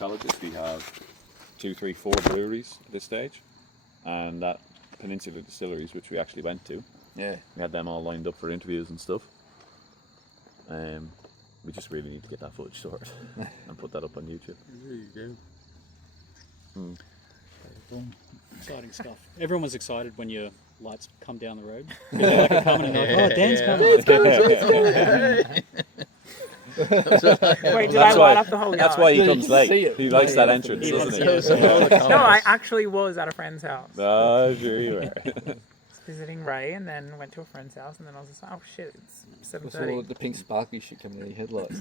ecologist, we have 2, 3, 4 breweries at this stage, and that Peninsula Distilleries, which we actually went to. Yeah. We had them all lined up for interviews and stuff. We just really need to get that footage sorted and put that up on YouTube. You really do. Exciting stuff. Everyone was excited when your lights come down the road. They're like coming and like, oh, Dan's coming. Wait, did I light up the whole yard? That's why he comes late. see it. He likes that entrance, doesn't he? No, I actually was at a friend's house. Oh, sure you were. Visiting Ray, and then went to a friend's house, and then I was just like, oh shit, it's I 7:30. saw the pink sparkly shit coming in your headlights.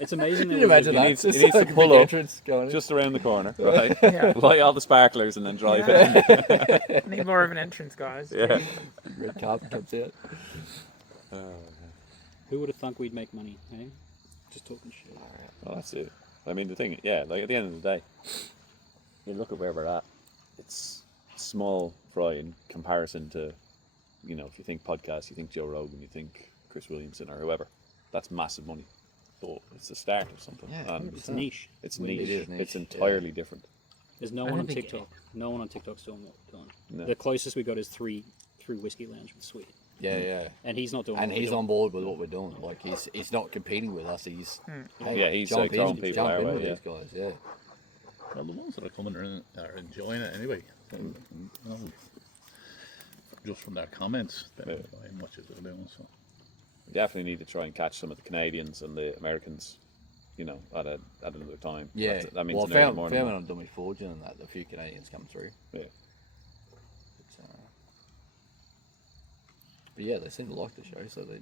It's amazing. Can you imagine that? He needs to Just like a pull big up entrance going in. just around the corner, right? Yeah. Light all the sparklers and then drive in. Need more of an entrance, guys. Yeah. Red carpet comes out. Who would have thunk we'd make money, eh? Just talking shit. Well, that's it. I mean, the thing, yeah, like at the end of the day, you look at where we're at, it's small fry in comparison to, you know, if you think podcast, you think Joe Rogan, you think Chris Williamson or whoever, that's massive money. But it's the start of something. Yeah, and It's niche. it's It niche. is niche, It's entirely different. There's no I one don't on think TikTok. No one on TikTok's doing what we're doing. No. The closest we got is through Whiskey Lounge with Sweet. Yeah. And he's not doing And what we're he's doing. on board with what we're doing. Like he's not competing with us. He's Yeah, he's jump throwing in, people jump our in way, with yeah. these guys. Yeah. Well, the ones that are coming in are enjoying it anyway. You know, just from their comments, they're enjoying much as they're doing. So. We definitely need to try and catch some of the Canadians and the Americans, you know, at another time. Yeah. That means well, an I early found morning. when I'm doing my forging and that, a few Canadians come through. Yeah. But yeah, they seem to like the show, so they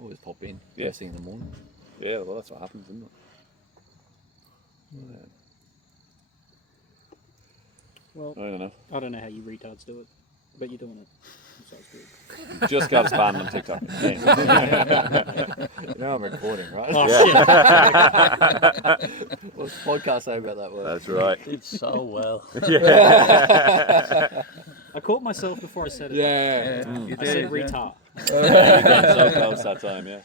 always pop in Yeah. first thing in the morning. Yeah, well, that's what happens, isn't it? Well, I don't know. I don't know how you retards do it, but you're doing it. So it's good. Just got us banned on TikTok. You know I'm recording, right? Oh, What's the podcast say about that word? That's right. Did so well. I caught myself before I said it. Yeah. You I said did, retard. So close that time, yeah.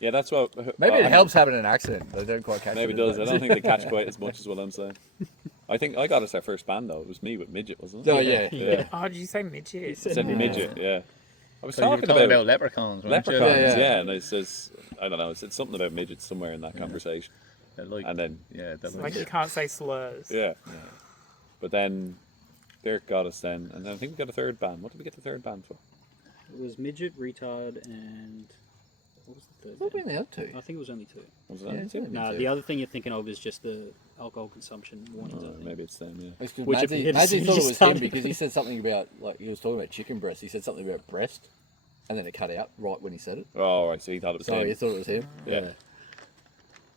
Yeah, that's what. Maybe it helps having an accent. They don't quite catch Maybe it. it does. I don't think they catch quite as much as what I'm saying. I think I got us our first band though. It was me with Midget, wasn't it? Oh, yeah. Yeah. Oh, did you say midget? Said Midget, yeah. I was So you were talking talking about about leprechauns, weren't you? leprechauns, Yeah. and it says, I don't know, it said something about midgets somewhere in that conversation. They're like, And then, yeah, they're Like you can't say slurs. yeah. But then Derek got us then, and then I think we got a third band. What did we get the third band for? It was midget, retard, and what was the third? What band? were the other two? I think it was only 2. Was Yeah, that it's it? only- No, two. the other thing you're thinking of is just the alcohol consumption warnings. I think. Maybe it's them, yeah. It's 'cause Which Madzy appeared thought to it was start- him because he said something about, like, he was talking about chicken breast. He said something about breast, and then it cut out right when he said it. Oh, right, so he thought it was So him. he thought it was him. Yeah.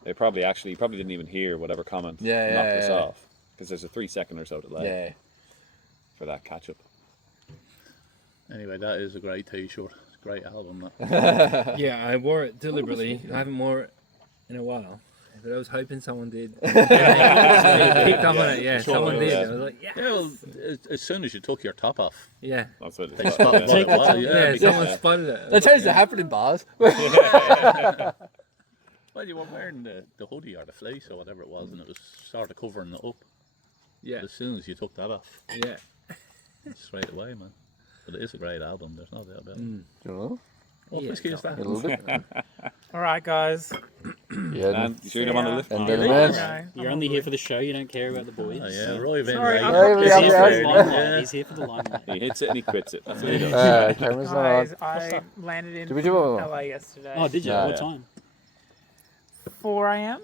They probably didn't even hear whatever comment Yeah, knocked yeah, us yeah. off. Because there's a 3-second or so delay Yeah. for that catch up. Anyway, that is a great T-shirt. It's a great album. That. Yeah, I wore it deliberately. I haven't worn it in a while, but I was hoping someone did. Yeah, picked up on it. Yeah, someone did. I was like, yeah, Yeah, well, as soon as you took your top off, yeah, That's what they it's spotted what it was. yeah. because- Someone spotted it. That tends to happen in bars. Well, you were wearing the hoodie or the fleece or whatever it was, and it was sort of covering it up. Yeah, As soon as you took that off, yeah. straight away, man. But it is a great album. There's no doubt about it. Do you know? What Yeah, whiskey is that? A little bit. All right, guys. Yeah. And you sure you don't want to lift? And me? then No, man. You're only here for the show. You don't care about the boys. Oh, yeah, Roy Van Sorry, Dyke. I'm He's not here Yeah, for yeah. the limelight. He's here for the limelight. He hits it and he quits it. That's what he does. Cameras not on. Guys, I landed in Did we do from it? LA yesterday. Oh, did you? No, What yeah. time? 4 a.m.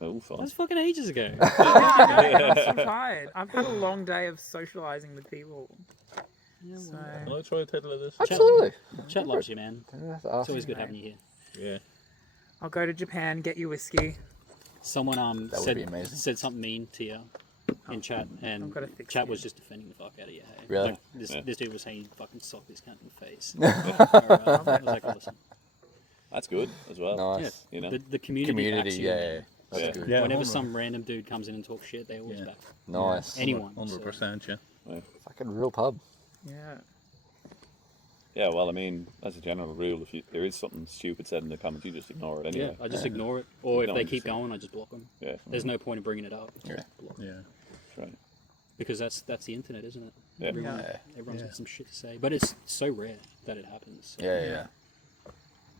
Oh, fun. That's fucking ages ago. I'm so tired. I've had a long day of socializing with people. So, Can I try a title of this? Absolutely. Chat loves you, man. That's It's awesome. always good having you here. Yeah. I'll go to Japan, get you whiskey. Someone That would be amazing. said something mean to you in chat, and I've got a thick chat skin. was just defending the fuck out of you. Hey? Really? Like, this, Yeah. this dude was saying he'd fucking sock this cunt in the face. Alright, I was like, oh, listen. That's good as well. Nice. You know? The community. Community, backs you, yeah. man. That's Yeah. good. Yeah, Whenever 100%. some random dude comes in and talks shit, they always Yeah. back Nice. anyone. 100%, yeah. Fucking real pub. Yeah. Yeah, well, I mean, as a general rule, if there is something stupid said in the comments, you just ignore it anyway. I just ignore it. Or if No, they just keep say- going, I just block them. Yeah, There's no point in bringing it up. Yeah. Just block. Yeah. that's right. Because that's the internet, isn't it? Yeah. Everyone's got some shit to say. But it's so rare that it happens. So. Yeah.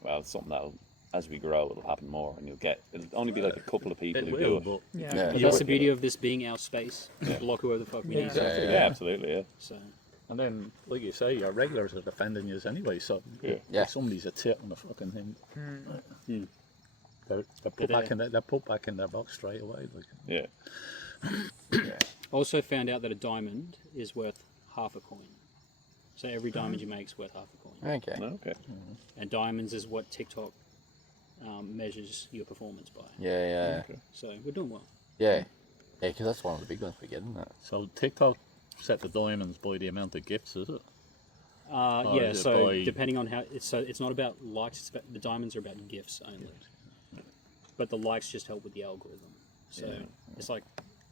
Well, it's something that'll, as we grow, it'll happen more, and it'll only be like a couple of people It who will, do it. but Yeah. Yeah. But that's the beauty of this being our space. Block whoever the fuck we need. Yeah. Yeah, absolutely, yeah. So and then, like you say, your regulars are defending you anyway. So Yeah. if somebody's a tit on the fucking thing, they're put They're back in they're put back in their box straight away. Like, Yeah. also found out that a diamond is worth half a coin. So every diamond you make is worth half a coin. Okay. Okay. And diamonds is what TikTok measures your performance by. Yeah. So we're doing well. Yeah. Yeah, because that's one of the big ones we get, isn't it? so TikTok set the diamonds by the amount of gifts, is it? Yeah, is it so by- depending on how it's not about likes. It's about, the diamonds are about gifts only, but the likes just help with the algorithm. So it's like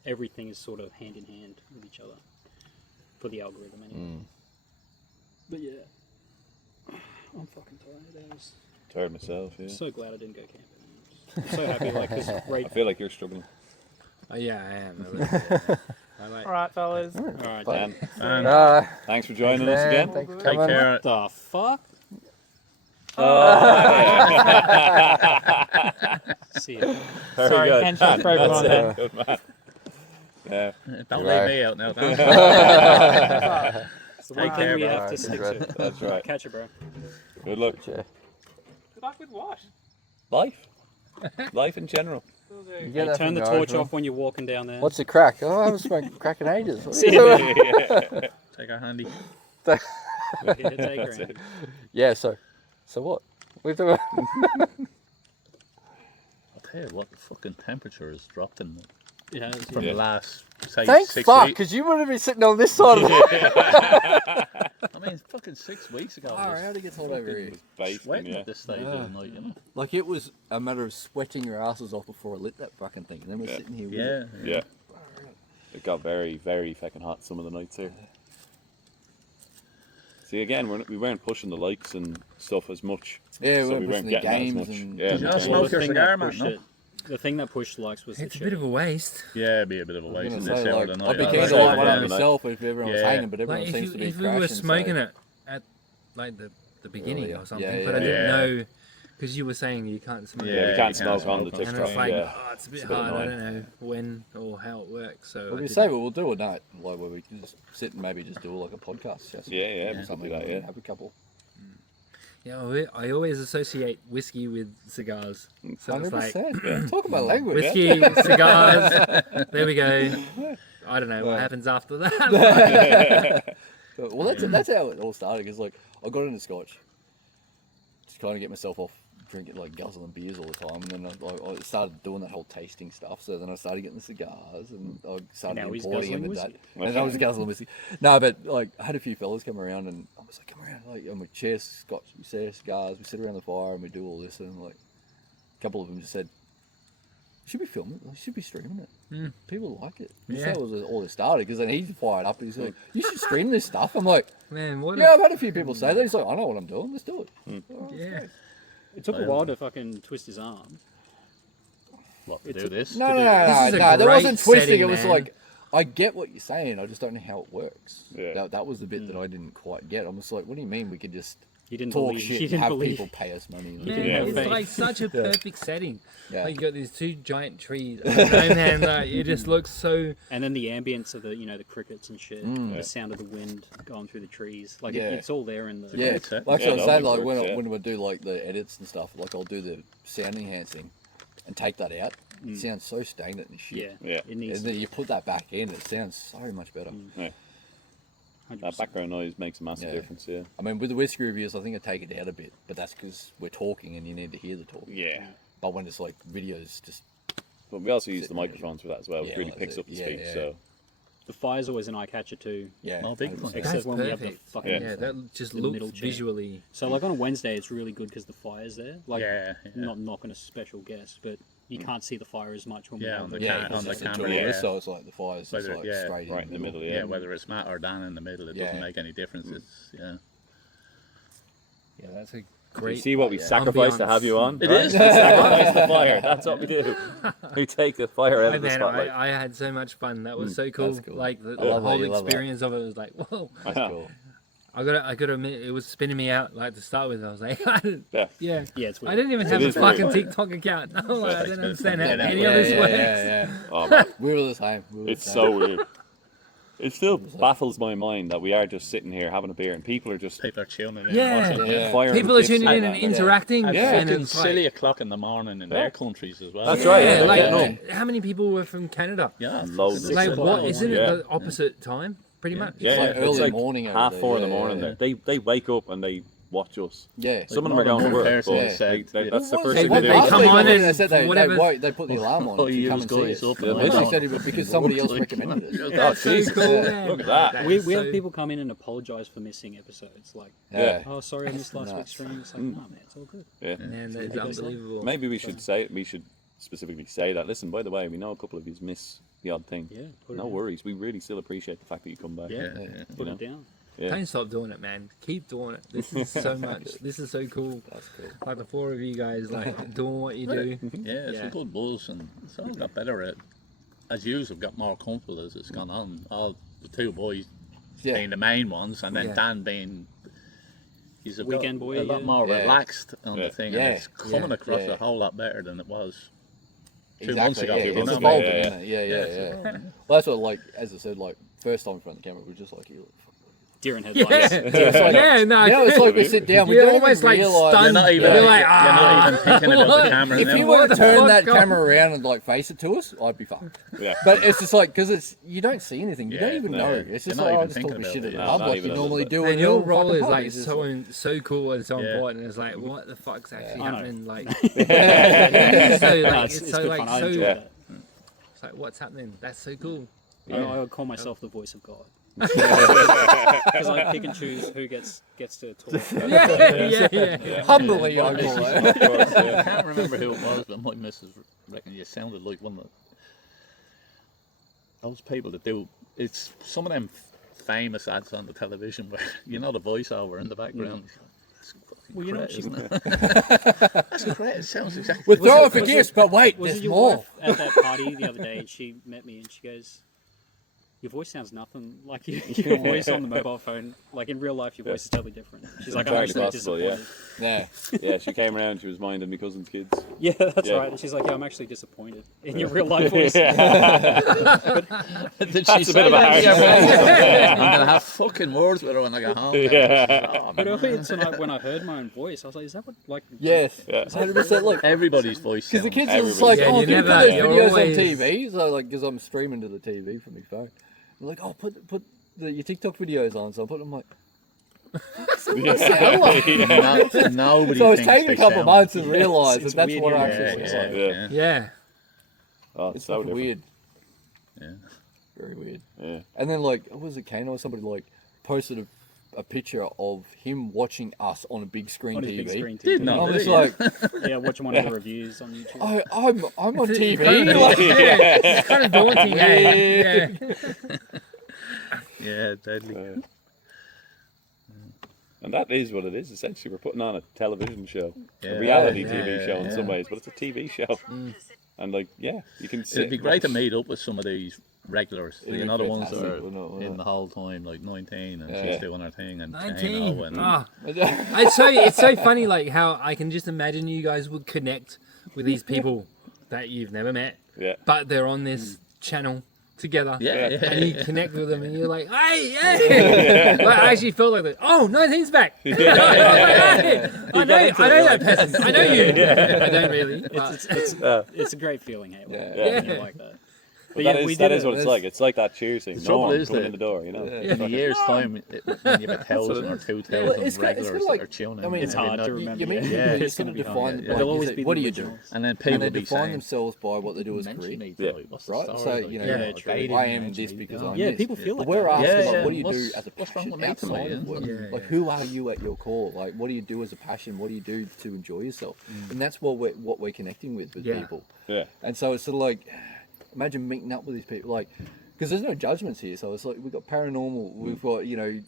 everything is sort of hand in hand with each other for the algorithm anyway. But yeah, I'm fucking tired. I was Tired myself, yeah. so glad I didn't go camping. I'm so happy, like, because I feel like you're struggling. Yeah, I am. I like. All right, fellas. all right, Dan, And thanks for joining us again. Thanks for take coming. care. the fuck. See you. Very Sorry, good. handshake for everyone there. Good man. Yeah. Don't Right. leave me out now. Dan. It's the one thing we have to bro. stick Right. to. That's right. Catch it, bro. Good luck. Yeah. Good luck with what? Life. Life in general. Will do. You get that Turn from the the torch Irishman. off when you're walking down there. What's the crack? Oh, I haven't smoked crack in ages. Take our handy. We're here to take That's her in. it. Yeah, so what? We've done I'll tell you what, the fucking temperature has dropped in It has, from Yeah. the last, say, Thanks 6 fuck, weeks. because you would have been sitting on this side of it. I mean, fucking 6 weeks ago. Oh, how'd it get told over here? It was based, Sweating yeah. at this stage of the night, you know. Like, it was a matter of sweating your asses off before I lit that fucking thing. And then we're sitting here with it. Yeah. It got very, very fucking hot some of the nights here. See, again, we weren't pushing the likes and stuff as much. Yeah, so we we weren't weren't pushing the getting that as games much. and... Yeah, Did you no, not no. smoke your thing cigar, that man? pushed No? it, the thing that pushed likes was It's the a bit of a waste. Yeah, it'd be a bit of a I was waste in gonna this say, hour like, of the I'd night. be Yeah, keen that's to right. light one Yeah, up the myself if everyone was Yeah. hanging, but everyone Like seems to be if we were crashing. smoking so... it at like the beginning Earlier. or something, Yeah, but I yeah. didn't Yeah. know because you were saying you can't smoke. Yeah, Yeah, we you can't can't smoke on the smoke tick And train. it's like, Yeah. oh, it's a bit It's a bit hard. I annoying. don't know when or how it works. So Well, I we didn't- say we'll do a night like where we can just sit and maybe just do like a podcast session. Yeah, we could Something do that, yeah. Have a couple. yeah, I always associate whiskey with cigars. So it's like 100%. Talk about language. whiskey, cigars. There we go. I don't know what happens after that. Well, that's how it all started. Because like I got into Scotch, just kind of get myself off drinking like guzzling beers all the time, and then I started doing that whole tasting stuff. So then I started getting the cigars, and I started Now he's importing them guzzling and that. whiskey. And I was guzzling whiskey. No, but like I had a few fellas come around, and I was like, come around, like, and we share Scotch, we share cigars, we sit around the fire, and we do all this, and like a couple of them just said, "You should be filming it. You should be streaming it. People like it." That's Yeah. how all this started. Because then he fired up. And he's like, "You should stream this stuff." I'm like, Man, what? "Yeah, I've had a few people say that." He's like, "I know what I'm doing. Let's do it." Yeah. It took a while to fucking twist his arm. What, to do this? No, This is no. a There great wasn't twisting. setting, It was man. like, I get what you're saying. I just don't know how it works. Yeah. That was the bit that I didn't quite get. I'm just like, what do you mean we could just He didn't talk believe. shit He and didn't have believe. people pay us money? Man, didn't have it's faith. like such a perfect setting. Yeah. Like you got these two giant trees. I don't know, man, like, it just looks so. And then the ambience of the, the crickets and shit, Mm. the sound of the wind going through the trees, like Yeah. it's all there in the. Yeah, great set. like Yeah, I was that saying, would like work, yeah. when we do like the edits and stuff, like I'll do the sound enhancing and take that out. It sounds so stagnant and shit. Yeah, Yeah. It needs. And then you put that back in, it sounds so much better. 100%. That background noise makes a massive Yeah. difference, yeah. I mean, with the whiskey reviews, I think I take it out a bit, but that's because we're talking and you need to hear the talk. Yeah. But when it's like videos, just But we also use the microphones for that as well, which Yeah, really that's picks it. up the Yeah, speech, yeah. so. The fire's always an eye catcher too. yeah. Oh, big 100%. one. Except That's when we have the perfect. fucking. Yeah. Yeah, that just The middle looks chair. visually. So like on a Wednesday, it's really good because the fire's there. Like, Yeah, yeah. not knocking a special guest, but you can't see the fire as much when Yeah, we're on the Yeah, on because the it's a camera, dual, yeah. so it's like the fire's just Whether- like yeah, straight right in the middle, Yeah, yeah. whether it's Matt or Dan in the middle, it Yeah. doesn't make any difference. It's, yeah. that's a You great. see what we sacrificed to have you on? It right? is. We sacrifice the fire. That's what we do. We take the fire out Hey, of the man, spotlight. I had so much fun. That was so cool. that's cool. Like the love that, whole you love that. experience of it was like, whoa. That's cool. I gotta admit, it was spinning me out. Like to start with, I was like, I didn't, Yeah. yeah, Yeah, it's weird. I didn't even have a is fucking weird. TikTok account. No, like, I didn't understand how Yeah, any of this works. yeah. Oh, man. We were the same. We were It's the so same. weird. It still baffles my mind that we are just sitting here having a beer and people are just People are tuning in. Yeah. watching. Yeah. firing People are gifts tuning at in them. and interacting. At Yeah. and fucking it's like, silly o'clock in the morning in their countries as well. That's right, yeah, yeah, like yeah. how many people were from Canada? Yeah. Loads of Like, Six what? o'clock. Isn't it Yeah. the opposite time? Pretty much. Yeah, like it's early like morning over half there. 4 in the Yeah, morning yeah. there. They wake up and they watch us. Yeah. Some of them are going to one work, person but has said, that's the Well, first they thing would- they they do. come on and they said they whatever. wait, they put the alarm on Oh, to you come was and see guys us. up Yeah, and they They down. said it was because somebody else recommended it. That's so Jesus. cool, man. Look at that. We is have so- people come in and apologise for missing episodes. Like, Yeah. oh, sorry, I missed last Nuts. week's stream. It's like, no, man, it's all good. Yeah. Man, that's Because- unbelievable. Maybe we should specifically say that. Listen, by the way, we know a couple of you miss the odd thing. Yeah, put it No down. worries. We really still appreciate the fact that you come back. Yeah. Put You it down. Yeah. Don't stop doing it, man. Keep doing it. This is so much. This is so cool. That's cool. Like the 4 of you guys, like doing what you do. Yeah, it's Yeah. a good buzz, and it's all got better at. As you have got more comfortable as it's gone on. All the two boys Yeah. being the main ones, and then Yeah. Dan being. He's a Weekend boy, a lot yeah. more Yeah. relaxed on Yeah. the thing, Yeah. and it's coming Yeah. across Yeah. a whole lot better than it was 2 Exactly, months ago. yeah, you it's know? evolving, Yeah, isn't it? Yeah, Yeah, yeah, it's yeah. evolving. Well, that's what, like, as I said, like, first time in front of the camera, we were just like, you Deer in Yeah, headlights. yeah, no. now it's like we sit down, we You're don't almost even like realise. stunned. You're not even, You're like, you're not even thinking about the camera. If now. you What were to the turn fuck that going- camera around and like face it to us, I'd be fucked. Yeah. But it's just like because it's you don't see anything, you Yeah, don't even no. know. It's just You're not like even I just thinking talk about shit it, at the yeah. pub Not like even you a normally little do. And in your your role fucking is pub. like It's just so cool and so Yeah. important. It's like, what the fuck's actually I know. happening? Like, Yeah. so, No, like, it's it's so good like fun. I so. enjoy Yeah. that. It's like, what's happening? That's so cool. I would call myself the voice of God. Because I pick and choose who gets to talk. Yeah. humbly I call it. Of course, I yeah. can't remember who it was, but my missus reckon you sounded like one of those people that do. It's some of them famous ads on the television where you know the voiceover in the background. That's fucking Well, you know great, what she's- isn't it? That's great. It sounds exactly. We're throwing for was gifts, but wait, Was there's it your more. wife at that party the other day? And she met me and she goes, "Your voice sounds nothing like your voice on the mobile phone. Like in real life, your voice is totally different." She's like, "I'm Entirely actually possible, yeah. disappointed." Yeah. Yeah, she came around. She was minding my cousin's kids. Yeah, that's Yeah. right. And she's like, "Yeah, I'm actually disappointed in your real life voice." Did That's a bit of a harsh. I'm gonna have fucking words with her when I get home. Yeah. Oh, But man. tonight when I heard my own voice, I was like, "Is that what like?" Yes. Yeah. 100%. Look, Everybody's voice. because the sounds- kids are just Everybody. like, Yeah, oh, you can you put never- those you're videos always- on TV? So like, because I'm streaming to the TV from my phone. They're like, oh, put your TikTok videos on. So I put them like. Nobody So it's thinks taken they a couple sound- months to realise It's that that's weird what I hearing actually Yeah, look like. yeah, Yeah. yeah. Yeah. Oh, It's so fucking different. weird. Yeah. Very weird. Yeah. And then like, was it Kano or somebody like posted a picture of him watching us on a big screen On his TV. big screen Did TV. not. I'm Did just he? like, Yeah, watching one of the reviews on YouTube. I'm on TV. Kind of, Like, yeah, it's kind of daunting. Yeah. Yeah, deadly. And that is what it is. Essentially, we're putting on a television show, Yeah. a reality Yeah, TV show in yeah. some ways, but it's a TV show. And like, yeah, you can sit. It'd be great to meet up with some of these regulars. It'd You be know, the ones that fantastic, are wouldn't it? in the whole time, like 19, and Yeah. she's doing her thing, and 19. Kano, and Ah. It's so funny, like how I can just imagine you guys would connect with these people that you've never met, Yeah. but they're on this channel together. yeah, yeah. And you connect with them, and you're like, "Hey, hey!" Like, I actually felt like, that. "Oh, 19's back." Like, hey, I know that person. I know you. I don't really. But, It's a great feeling, hey, Yeah. when Yeah. you like that. But yeah, that we is, did that is it. what it's like. It's like that cheers thing. The No trouble one is coming that- in the door, you know. In a year's time, when you have 1,000 or 2,000 Well, it's regulars kinda like- that are tuning I mean, in, It's hard to you remember. You meet Yeah. people, Yeah. you It's sort gonna of be define hard. them. Yeah. Like, There'll you always say, be what the do you do? originals. and then And people they will be define saying, themselves by what they do as a mention career. me, Yeah. like, what's the Right? story? So, Like, you know, Yeah, like, dating I am mention this me, because you know? I'm Yeah, this. people feel But like we're that. asking, Yeah, like, yeah. what do you do What's- as a what's wrong passion with me outside tonight, of work? yeah? Yeah, Like, yeah. who are you at your core? Like, what do you do as a passion? What do you do to enjoy yourself? And that's what we're connecting with Yeah. people. Yeah. And so it's sort of like, imagine meeting up with these people, like, because there's no judgments here. So it's like we've got paranormal, we've got, you know,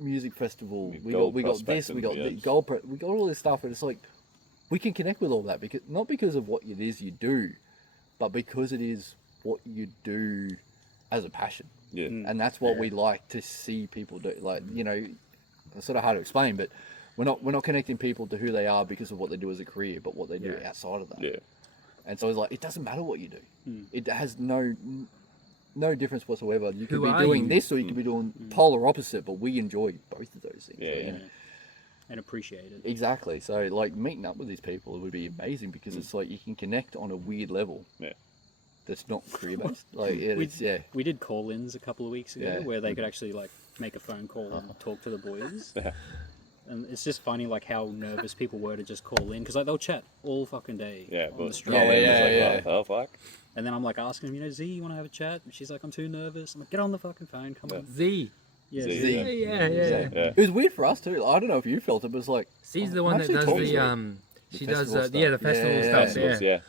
music festival. We Gold got this. We got prospecting, the gold. We got all this stuff, and it's like we can connect with all that because not because of what it is you do, but because it is what you do as a passion. Yeah. And that's what we like to see people do. Like, you know, it's sort of hard to explain, but we're not connecting people to who they are because of what they do as a career, but what they do outside of that. Yeah. And so it's like, it doesn't matter what you do. It has no difference whatsoever. You could Who be are doing you? this or you could be doing polar opposite, but we enjoy both of those things. Yeah, you yeah. know? And appreciate it. Exactly. So like meeting up with these people would be amazing because it's like you can connect on a weird level. Yeah. That's not career based. Like it's We did call-ins a couple of weeks ago Yeah. where they could actually like make a phone call and talk to the boys. Yeah. And it's just funny like how nervous people were to just call in because like they'll chat all fucking day Yeah, on but the street. Yeah, Colin was yeah, like, oh fuck. And then I'm like asking them, you know, Z, you want to have a chat? And she's like, I'm too nervous. I'm like, get on the fucking phone, come on. Z. Yeah, Z, Z. Yeah, yeah. Yeah. It was weird for us too. I don't know if you felt it, but it's like She's the I'm one that actually does talking the to her. she The does festival the stuff. festival Yeah, stuff. Festivals, Yeah.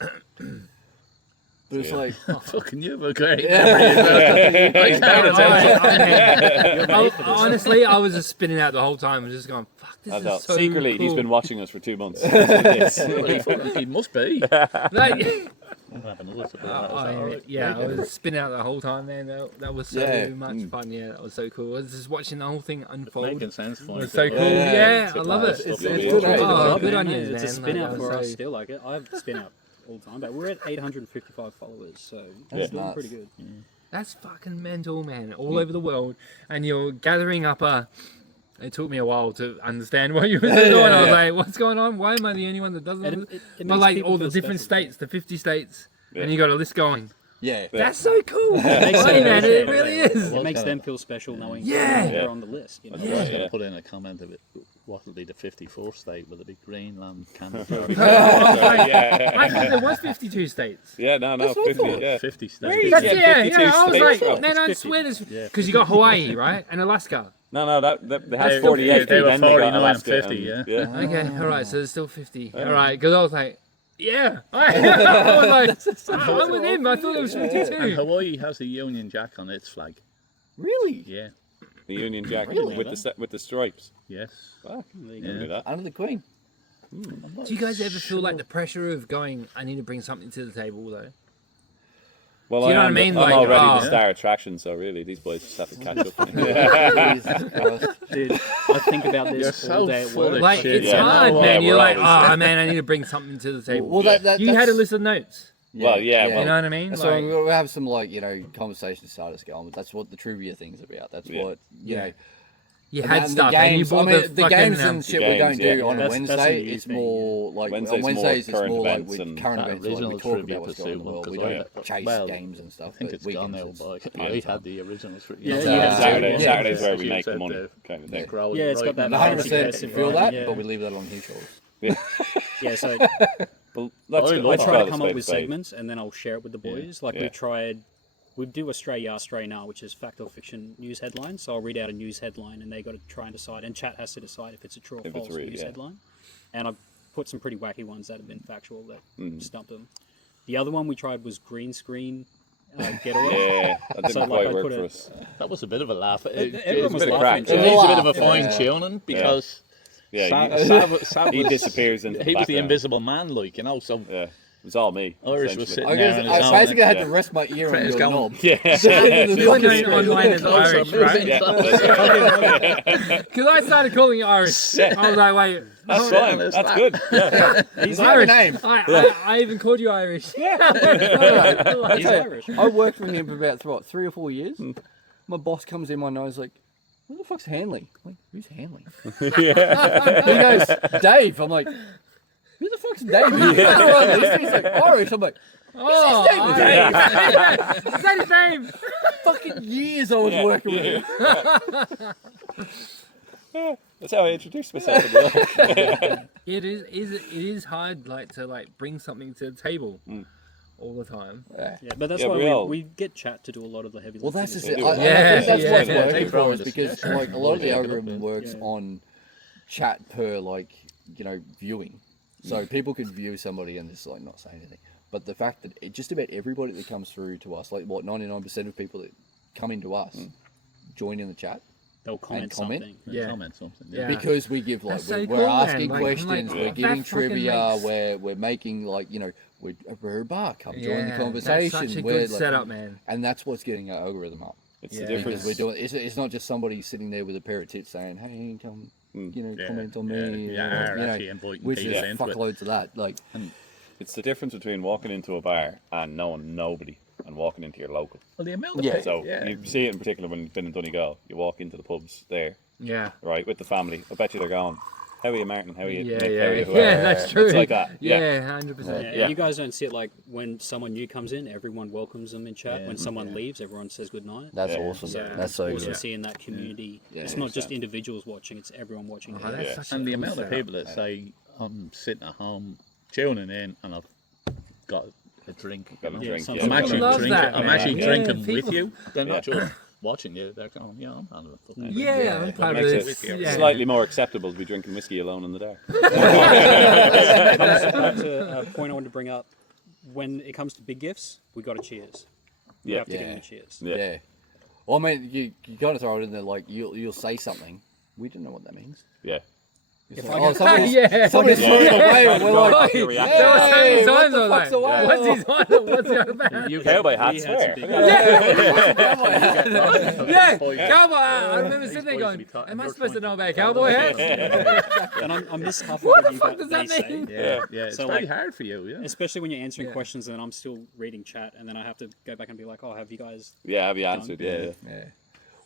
yeah. but it's Yeah. like Fucking you were great. Honestly, I was just spinning out the whole time and just going, "Fuck, this I is know. so Secretly, cool." he's been watching us for 2 months. Yes. He must be. Like, I'll have another sip of that. Is that I alright? I was spinning out the whole time, man. That was so Yeah. much fun. Yeah, that was so cool. I was just watching the whole thing unfold. Making sense for It me. was so too. cool. Yeah, I love it. It's Yeah, good. yeah. Oh, Oh, good on man, you, man. it's a spin Like, out I for was us so- still. Like I've spin out all the time, but we're at 855 followers, so That's it's doing nuts. pretty good. That's fucking mental, man. All over the world, and you're gathering up a. It took me a while to understand what you were doing. I was like, "What's going on? Why am I the only one that doesn't?" And it But makes like people all the feel different special. states, the 50 states, Yeah. and you got a list going. Yeah. That's so cool. Makes Hey, them- man, it really is. It makes gonna- them feel special knowing Yeah. they're on the list. You know? I was Yeah. going to put in a comment of it. What will be the 54th state with a big Greenland Canada? I thought there was 52 states. Yeah, no, That's what I 50, thought. yeah. 50 states. That's, Yeah, yeah, 52 I was states. like, man, I 50. swear this Yeah, because you got Hawaii, right, and Alaska. No, that they had They- 48. they were then got 49 and Alaska 50, and- yeah. Okay, all right, so there's still 50. All right, because I was like, yeah, I was like, I'm with him. I thought it was And 52. Hawaii has a Union Jack on its flag. Really? Yeah. The Union Jack Really? with the stripes. Yes. Fuck, There you I go. didn't know that. Under the Queen. Do you guys ever feel like the pressure of going, I need to bring something to the table, though? Well, Do you know what I am mean? I'm Like, already oh. the star attraction, so really these boys just have to catch up. Jesus Christ. Dude, I think about You're this so all day at full work. of Like, shit. it's Yeah. hard, Yeah, man. You're we're like, always- oh, man, I need to bring something to the table. Well, You had a list of notes. Well, yeah, You well, know what I mean? So Like, we'll have some like conversations start us going. But that's what the trivia thing's about. That's Yeah. what you know. you And had then stuff, the and you games. bought I mean, the the fucking, games and shit we games, don't do yeah. on a That's a Wednesday. new It's thing, more like Wednesday's on more Wednesdays it's current more like events with and current that events. Like we original talk trivia about what's going on in the pursuit world. We one, don't 'cause chase well, games and stuff. I think but it's gone weekends now, it's- but I had the originals. Yeah, Saturday's yeah. where we make the money, kind of thing. Yeah, it's got that 100% fancy feel vibe, that, yeah. but we leave that on his shoulders. Yeah, so Well, let's I go- love let's I that. try call to it come spade up with a spade. segments and then I'll share it with the boys. Like Yeah. we do a Stray Ya Stray Nah, which is fact or fiction news headlines. So I'll read out a news headline and they got to try and decide, and chat has to decide if it's a true or If it's false real, news yeah. headline. And I've put some pretty wacky ones that have been factual that Mm. stumped them. The other one we tried was green screen getaway. Yeah, that didn't So, like, quite I work put for a- us. That was a bit of a laugh. Everyone was bit of laughing. crack, It yeah. needs a bit of a Yeah. fine tuning because Yeah, Sav he was, disappears into he the was the background. invisible man, like, you know, so Yeah, it was all me. Irish was essentially. sitting I there guess on his I own. basically had to Yeah. rest my ear on Fred is your going- knob. Yeah. You're known online as Irish, right? Yeah, that's right. Because I started calling you Irish. I was like, wait, That's fine. That's good. Yeah. he's You have a Irish. name. I even called you Irish. He's Irish. I worked with him for about what 3 or 4 years. My boss comes in my nose like, "Who the fuck's Hanley?" I'm like, "Who's Hanley?" He goes, "Dave." I'm like, "Who the fuck's Dave?" He's like, "Irish." I'm like, Oh, name is Irish. Is that his name? "Fucking years I was working with him." That's how I introduced myself. In the It is hard to bring something to the table all the time. Yeah, but that's Yeah, why we get chat to do a lot of the heavy Well, lifting. that's just They it. do. I think Yeah, that's what's yeah. working They for us throw because the- like a lot of the Yeah. algorithm works Yeah. on chat per viewing. So people could view somebody and just not say anything. But the fact that just about everybody that comes through to us, 99% of people that come into us, join in the chat. they'll comment comment? something. Yeah. Comment something. Yeah. Because we give like That's so we're cool, man. asking Like, questions, like, we're that giving fucking trivia, makes- we're making like we're a bar, come join the Yeah, conversation. That's such a we're good like, setup, man. and that's what's getting our algorithm up. It's Yeah. the Because difference. we're doing it's not just somebody sitting there with a pair of tits saying, "Hey, come, comment on me," actually inviting which people is into it. fuckloads of that. Like, It's the difference between walking into a bar and knowing nobody and walking into your local. Well, the amount of Yeah. people, So you see it in particular when you've been in Donegal. You walk into the pubs there, Yeah. right, with the family. I bet you they're going, "How are you, Martin? How are you, Yeah, Nick? yeah, How are you, yeah. whoever?" That's true. It's like that. Yeah, 100%. Yeah, Yeah. You guys don't see it like when someone new comes in, everyone welcomes them in chat. Yeah. When someone leaves, everyone says goodnight. that's Yeah. awesome. So That's so awesome good. seeing that community. Yeah. It's not just individuals watching; it's everyone watching. Oh, together. that's such a and the cool amount of setup. people that say, I'm sitting at home tuning in and I've got a drink. Got a you know. drink, some yeah. I'm sort of- actually Love drinking. that, I'm man. actually Yeah, drinking people- with you. They're not Yeah. just watching you. They're going, yeah, I'm having a fucking drink. Yeah, I'm part of Makes this. it Yeah. slightly more acceptable to be drinking whiskey alone in the dark. That comes back to a point I wanted to bring up. When it comes to big gifts, we got to cheers. We Yeah. have to give Yeah. them a cheers. Yeah. Well, I mean, you got to throw it in there. Like you'll say something. We don't know what that means. Yeah. It's If like, I oh, get- somebody's, Yeah. somebody's Yeah. throwing away, and we're like, Like, hey, your reaction. There were so many what times the I was fuck's like, away? what's his on? What's he on about? Cowboy hats, We had swear. some big- Yeah, cowboy hat. I remember sitting there going, am I supposed to know about cowboy hats? And I'm mishuffing what you fuck guys does that they say. mean? Yeah, it's So, very like- hard for you, yeah. Especially when you're answering Yeah. questions and I'm still reading chat, and then I have to go back and be like, "Oh, have you guys?" Yeah, have you answered? Yeah. Yeah.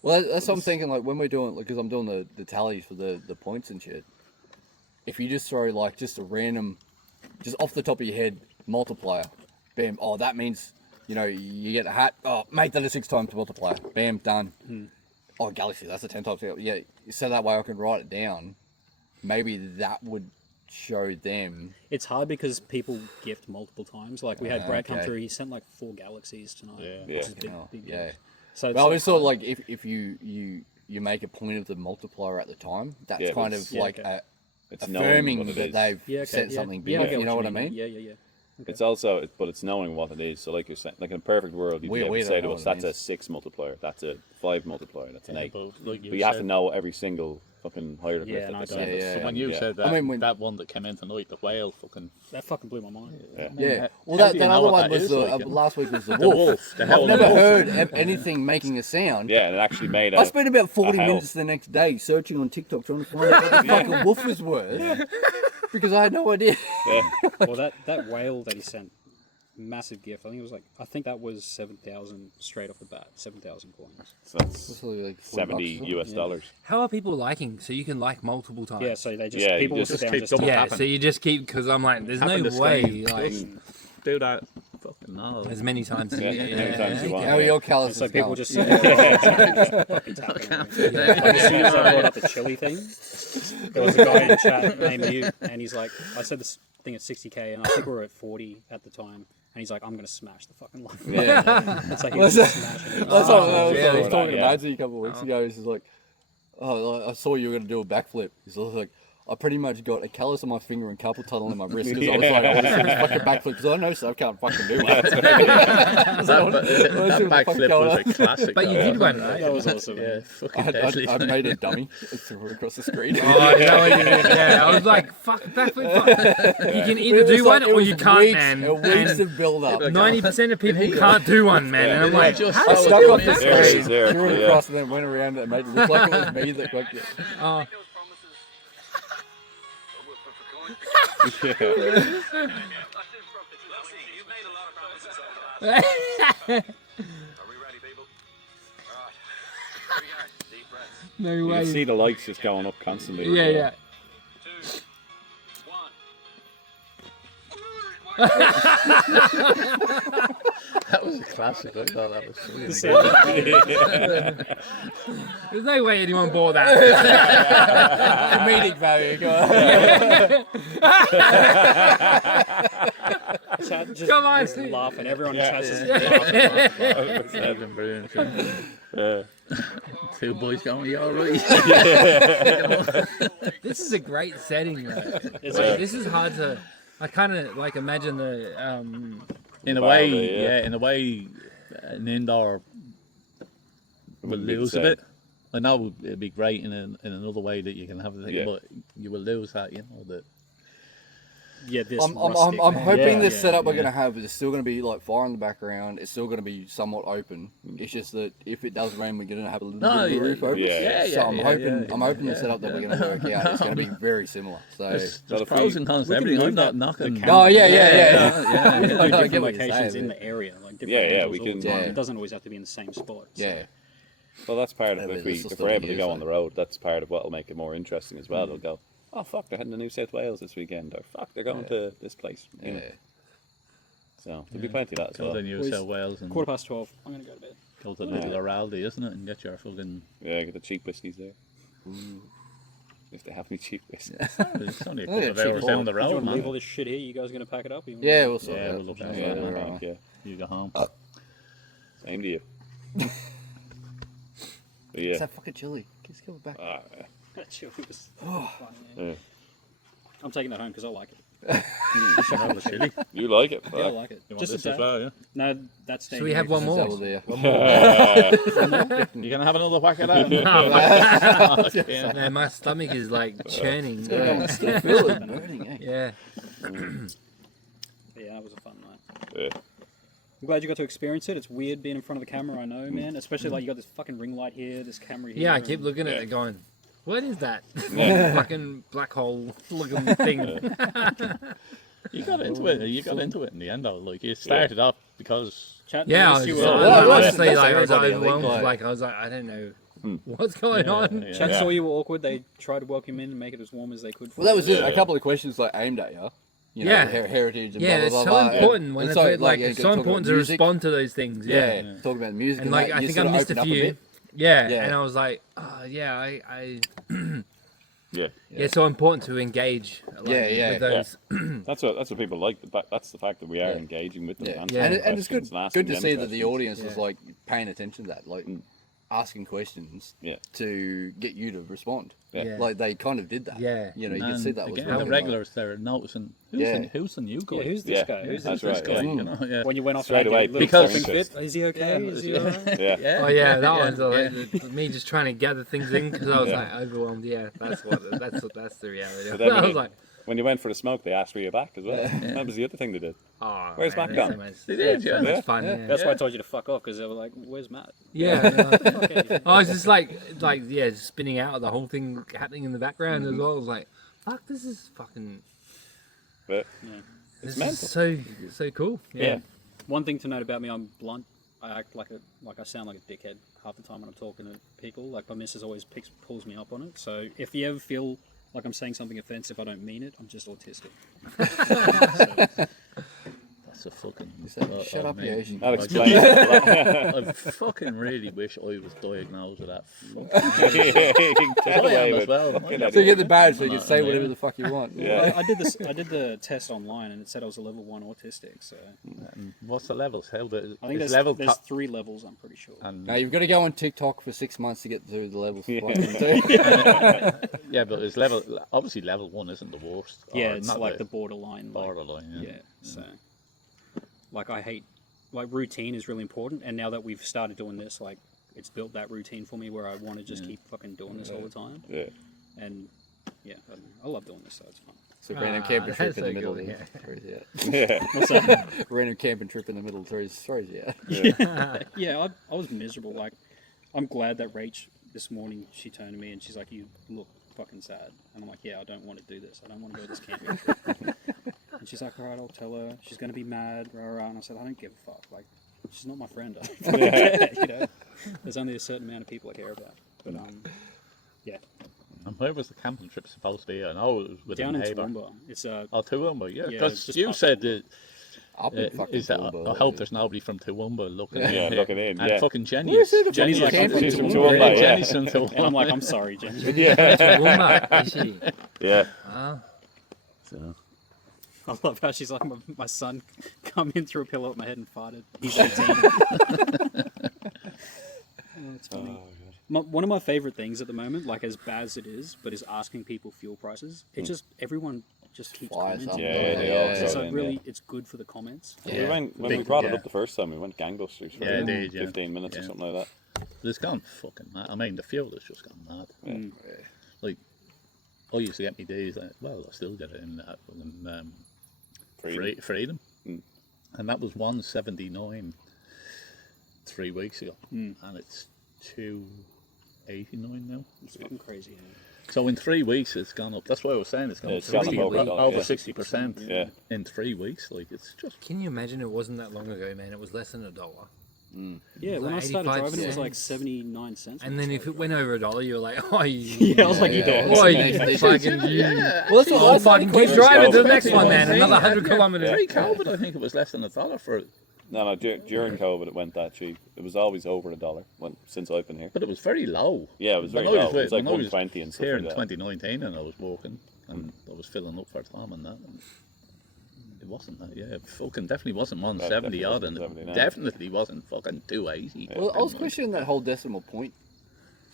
Well, that's what I'm thinking. Like when we're doing, because I'm doing the tallies for the points and shit. If you just throw like just a random, just off the top of your head multiplier, bam. Oh, that means you get a hat. Oh, make that a 6 times multiplier. Bam, done. Oh, galaxy, that's a 10 times. Yeah, so that way I can write it down. Maybe that would show them. It's hard because people gift multiple times. Like we had Brad come okay. through; he sent like 4 galaxies tonight, Yeah. which is big. Oh, big yeah. gift. So it's Well, I like was sort of hard. like if you make a point of the multiplier at the time, that's Yeah, but kind it's- of yeah, like okay. It's knowing affirming what it that is. they've yeah, okay, said yeah. something big. Yeah, I get You know what I mean. mean? Yeah. It's also, but it's knowing what it is. So, like you're saying, like in a perfect world, you'd We- be able we to don't say know to what us, it "That's a means. 6 multiplier. That's a 5 multiplier. That's an 8." But like But you have to know every single fucking hieroglyph Yeah, that and I they don't. send Yeah, us. yeah, So yeah. when you Yeah. said that, I mean, when- that one that came in tonight, the whale, fucking That fucking blew my mind. Yeah. Well, how do you that know other what one that was is, the like, last week was the the wolf. wolf. The I've hell never wolf. heard anything making a sound. Yeah, and it actually made a. I spent about 40 a howl. minutes the next day searching on TikTok trying to find out what the fucking wolf was worth because I had no idea. Yeah. Well, that whale that he sent, massive gift. I think that was 7,000 straight off the bat. 7,000 coins. So that's It's only like $40 $70 or US dollars. How are people liking? So you can like multiple times. Yeah, so they just Yeah, you people will just sit there and keep just double Yeah, tapping. so you just keep, because I'm like, there's Tapping no the way, screen. like, do that. Fucking no. as many times as Yeah, anytime you want. How are your And calluses so people going? just sit there and fucking tapping. Like, as soon as I brought up the chili thing, there was a guy in chat named Mute, and he's like, I said this thing at 60k, and I think we were at 40 at the time, and he's like, I'm gonna smash the fucking line. Yeah. It's like he was just smashing it. That's what I was yeah. talking to Yeah. Madsy a couple of weeks ago. He's like, oh, I saw you were going to do a backflip. He's like, I pretty much got a callus on my finger and carpal tunnel in my wrist because I was like, I want to see this fucking backflip because I know so I can't fucking do that. That backflip was a classic. but you though. did one, right? That was awesome. Yeah, fucking I deadly. made a dummy and threw it across the screen. Oh, is that what you did? Yeah, I was like, fuck, backflip. Fuck. You can either It was do one like- it or was you can't, weeks, man. Weeks of build up. 90% of people can't do one, man. And I'm Yeah, like, just how I does stuck it off do the that? There it screen, is, there, threw it yeah. across, and then went around and made it look like it was me that got it. Oh, no You way. can see the lights just going up constantly. Yeah, yeah. That was a classic. I thought that was sweet. There's no way anyone bought that. Comedic value. Chat just Come on. was laughing. Everyone in chat just laughing. Even brilliant. Two boys going, you alright? This is a great setting, though. It's Like, like, this is hard to. I kind of like imagine the. In a Barley, way, yeah. yeah. In a way, an indoor will Wouldn't be the lose a same. bit. I know it'd be great in another way that you can have the thing, Yeah. but you will lose that, you know. That Yeah, this I'm rustic, hoping Yeah, this yeah, setup we're yeah. going to have is still going to be like fire in the background. It's still going to be somewhat open. It's just that if it does rain, we're going to have a little bit of the roof open. So I'm hoping the setup that we're going to work out is going to be very similar. So there's But if pros we- and cons to we can everything. I'm move not that- knocking. the camera. oh yeah. We I can do get different what you're locations saying, in but- the area, like different Yeah, angles we all the can- time. Yeah. It doesn't always have to be in the same spot. So. Yeah. Well, that's part of Yeah, if this will if still we're be able to used, go on though. the road. That's part of what will make it more interesting as well. They'll go, oh fuck, they're heading to New South Wales this weekend, or fuck, they're going to this place. You know? Yeah. So there'll be plenty of that as Go well. to New Boys, South Wales and 12:15. I'm gonna go to bed. go to Little Aldi, isn't it, and get your fucking. Yeah, get the cheap whiskies there. If they have any cheap whiskies. It's only a Oh, couple yeah, of cheap hours wine. down the Do you road, want to leave all man. this shit here? You guys gonna pack it up? Or you wanna- Yeah, we'll sort Yeah, it we'll out. look Yeah, at Yeah, it. we're no, around. yeah. You go home. Same to you. But It's yeah. that fucking chili. Just go back. That chili was Oh. fun, yeah. Yeah. I'm taking that home because I like it. Chili. You like it? Yeah, I Fuck. like it. You want Just a this as tad. well, yeah? No, that's So we have one more. Double there. You gonna have another whack at that? Yeah. Man, my stomach is like churning. Yeah. Still feel it burning, eh? Yeah. Yeah, that was a fun night. Yeah. I'm glad you got to experience it. It's weird being in front of the camera, I know, man. Especially like you got this fucking ring light here, this camera here. Yeah, I keep and- looking at Yeah. it going, what is that? Fucking black hole looking thing. You got into it. You got into it in the end, though. Like you started off because Chat, Yeah, unless I you was, were- well, honestly, that's like, I was everybody, I think, overwhelmed. like- I was like, I don't know what's going on. yeah. Chat saw you were awkward. They tried to welcome you in and make it as warm as they could. For Well, that was you. it. Yeah. A couple of questions like aimed at you. You know, Yeah. heritage and Yeah, blah, it's blah, so blah, blah. important when And it's like yeah, it's you so talk about important to music. respond to those things. Yeah, Yeah. talk about music. And like that, I you think sort I of missed a open up few. bit. Yeah, Yeah. and I was like, oh, yeah, I Yeah. yeah, it's so important to engage. Like, Yeah. With those. That's what people like. That's the fact that we are Yeah. engaging with them. Yeah, answering and it's good questions and asking to them see that the questions. audience is Yeah. like paying attention to that, like asking questions Yeah. to get you to respond. Yeah. Like they kind of did that. Yeah. You know, you can see that was again, working, the like- regulars they're noticing who's the new guy. Yeah, who's this Yeah. guy? Who's That's this right, guy? yeah. You know, yeah. When you went off Straight that, away, you did a because- little coughing fit. Is he okay? Is he alright? Yeah. Oh yeah, that yeah, one's yeah. like me just trying to gather things in because I was Yeah. like overwhelmed. Yeah, that's the reality. But then I was like, when you went for the smoke, they asked for you back as well. That was the other thing they did. oh, Where's man, Matt that's gone? so much- They did, so yeah. much Yeah. fun. Yeah. Yeah, That's why I told you to fuck off because they were like, "Where's Matt?" yeah. Okay. I was just like yeah, just spinning out, the whole thing happening in the background as well. I was like, fuck, this is fucking. But This mental. is so cool. yeah. One thing to note about me, I'm blunt. I act like I sound like a dickhead half the time when I'm talking to people. Like my missus always pulls me up on it. So if you ever feel like I'm saying something offensive, I don't mean it. I'm just autistic. That's a fucking. Shut up, you Asian. that explains it. I fucking really wish I was diagnosed with that. Get away with well. fucking So you get the badge so you I'm can not- say I'm whatever in. the fuck you want. Yeah. I did the test online and it said I was a level 1 autistic. So What's the levels? How the I think is there's, level there's top 3 levels. I'm pretty sure. and Now you've got to go on TikTok for 6 months to get through the levels. Yeah. yeah, but it's level obviously level 1 isn't the worst. Yeah, or it's not like the borderline. Like, borderline. yeah. So, like, I hate like routine is really important, and now that we've started doing this, like, it's built that routine for me where I want to just keep fucking doing this all the time, Yeah. and yeah, I love doing this, so it's fun. So random Ah, camping trip that's in the so middle. cool, Throws you out. Yeah. What's that? Random camping trip in the middle throws you out. Yeah, I was miserable. Like, I'm glad that Rach this morning she turned to me and she's like, "You look fucking sad," and I'm like, "Yeah, I don't want to do this. I don't want to go this camping trip." And she's like, "All right, I'll tell her. She's gonna be mad." Rah, rah. And I said, "I don't give a fuck. Like, she's not my friend. I don't fucking care, you know, there's only a certain amount of people I care about." But yeah, And where was the camping trip supposed to be? I know it was with down a in neighbour. Toowoomba. It's Oh, Toowoomba, yeah. Yeah, Because just you past said Toowoomba. that. Up in fucking Is that, Toowoomba, I hope there's nobody from Toowoomba looking in. Yeah, here. looking in, And yeah. fucking Jenny. Where's the Jenny's fucking like, camping She's from Toowoomba? Toowoomba, yeah. Jenny's from Toowoomba. and I'm like, "I'm sorry, Jen." Yeah. Woomba, is she? Yeah. Ah. So. I love how she's like, "My son come in through a pillow at my head and farted. He's 18." Oh, it's funny. One of my favorite things at the moment, like as bad as it is, but is asking people fuel prices. It just everyone just keeps Fires commenting. up. Yeah, they all It's throw it like in, really, yeah. it's good for the comments. We Yeah. went, when Big- we brought it yeah. up the first time, we went gangbusters for Yeah, indeed, yeah. 15 minutes or Yeah. something like that. It's gone fucking mad. I mean, the fuel has just gone mad. Mm. Like, I used to get me days, well, I still get it in Freedom. Mm. And that was 179 3 weeks ago. And it's 289 now. It's fucking crazy. So in 3 weeks, it's gone up. That's why I was saying it's gone Yeah, up it's gone up 60, over a dollar, over yeah. 60% Yeah. in 3 weeks. Like, it's just... Can you imagine it wasn't that long ago, man? It was less than $1. Yeah, when I like started 85 driving, it was cents. like 79 cents. And then if it went over $1, you were like, oh, yeah, I was like, you don't. oh, you They- fucking you. Yeah. Well, that's what I'll fucking keep driving to the next one, man. Yeah. Another 100 kilometers. Pre-COVID, I think it was less than $1 for it. No, during COVID it went that cheap. It was always over $1 since I've been here. But it was very low. Yeah, it was very When I low. It was like when I 120 and stuff here like in that. 2019 and I was walking and I was filling up for Tom and that. And it wasn't that, yeah. It fucking definitely wasn't 170 odd and definitely it not. definitely wasn't fucking 280. Well, I was questioning that whole decimal point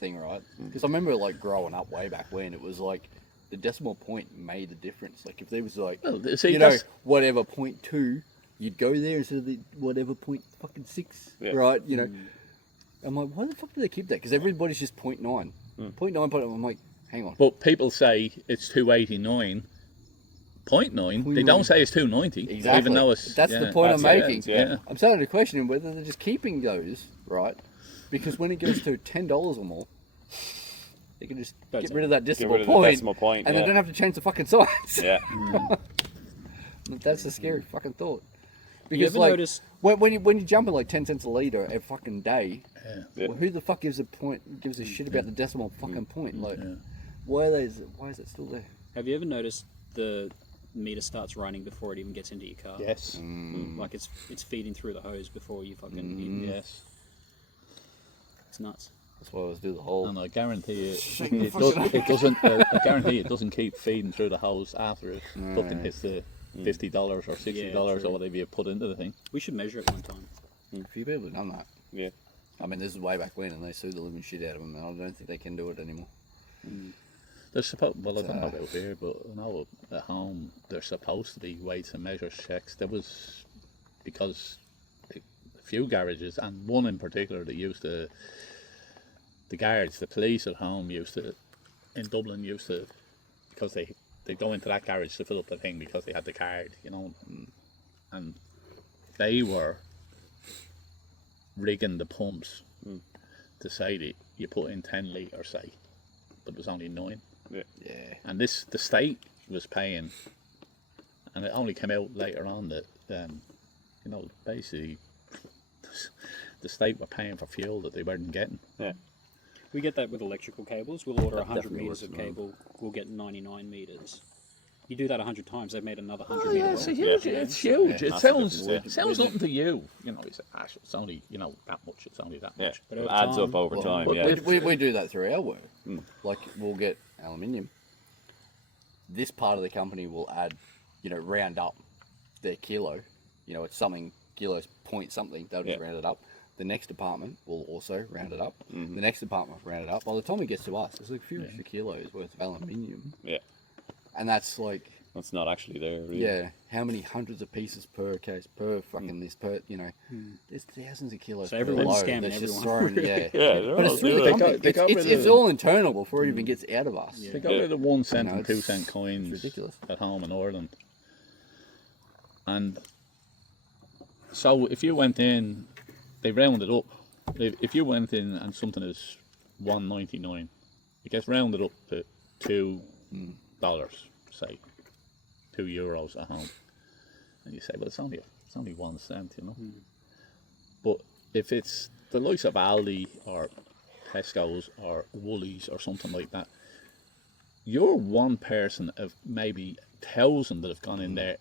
thing, right? Because I remember like growing up way back when it was like the decimal point made a difference. Like if there was like, Well, see, you know, that's- whatever 0.2, you'd go there instead of the whatever 0.6, Yeah. right? You know, I'm like, why the fuck do they keep that? Because everybody's just 0.9, 0.9. I'm like, hang on. But people say it's 289. 0.9, they don't say it's 290, Exactly. even though it's... That's the point that's I'm it, making. yeah. I'm starting to question whether they're just keeping those, right? Because when it goes to $10 or more, they can just That's get rid of that Get decimal rid of the point, decimal point. and yeah. they don't have to change the fucking signs. Yeah. That's a scary fucking thought. You Because ever like notice? when you jump at like 10 cents a litre every fucking day, Yeah. well, who the fuck gives a shit about the decimal fucking point? Like, Yeah. why is it still there? Have you ever noticed the meter starts running before it even gets into your car? Yes. Like it's feeding through the hose before you fucking. Even, Yes. It's nuts. That's why I always do the whole. And I guarantee you, Shake the it fucking doesn't. I guarantee it doesn't keep feeding through the hose after it fucking hits the $50 or $60 true. or whatever you put into the thing. We should measure it one time. A few people have done that. Yeah. I mean, this is way back when, and they sued the living shit out of them, and I don't think they can do it anymore. There's supposed. Well, I don't know about here, but I know at home there's supposed to be weights and measures checks. There was because a few garages and one in particular that used to. The guards, the police at home used to, in Dublin used to, because they go into that garage to fill up the thing because they had the card, you know, and they were rigging the pumps to say that you put in 10 litres, say, but it was only 9. Yeah. Yeah. And the state was paying, and it only came out later on that, you know, basically the state were paying for fuel that they weren't getting. Yeah. We get that with electrical cables. We'll order That 100 definitely meters works of well. cable. We'll get 99 meters. You do that 100 times, they've made another 100 Oh meter yeah, it's roll. huge. Yeah. It's huge. It Massive sounds difference, yeah. sounds nothing to you. You know, you say, "Ash, it's only that much. It's only that Yeah. much." But It over adds time- up over time. But Yeah. we do that through our work. Like, we'll get aluminium. This part of the company will add, you know, round up their kilo. You know, it's something, kilos point something, they'll just Yeah. round it up. The next department will also round it up. The next department will round it up. By the time it gets to us, there's like a few extra kilos worth of aluminium. Yeah. And that's like, That's not actually there. Really. yeah, how many hundreds of pieces per case, per fucking this, per, you know, there's thousands of kilos So per everyone's load scamming that's just everyone. thrown, yeah. Yeah. they're But all it's through the doing it. company. they got rid It's of- all internal before it even gets out of us. They got rid of 1 cent You know, and 2 it's- cent coins it's ridiculous. at home in Ireland. And so if you went in, they rounded up. If you went in and something is $1.99, it gets rounded up to $2, say €2 at home, and you say, well, it's only 1 cent, you know. But if it's the likes of Aldi or Tesco's or Woolies or something like that, you're one person of maybe 1,000 that have gone in there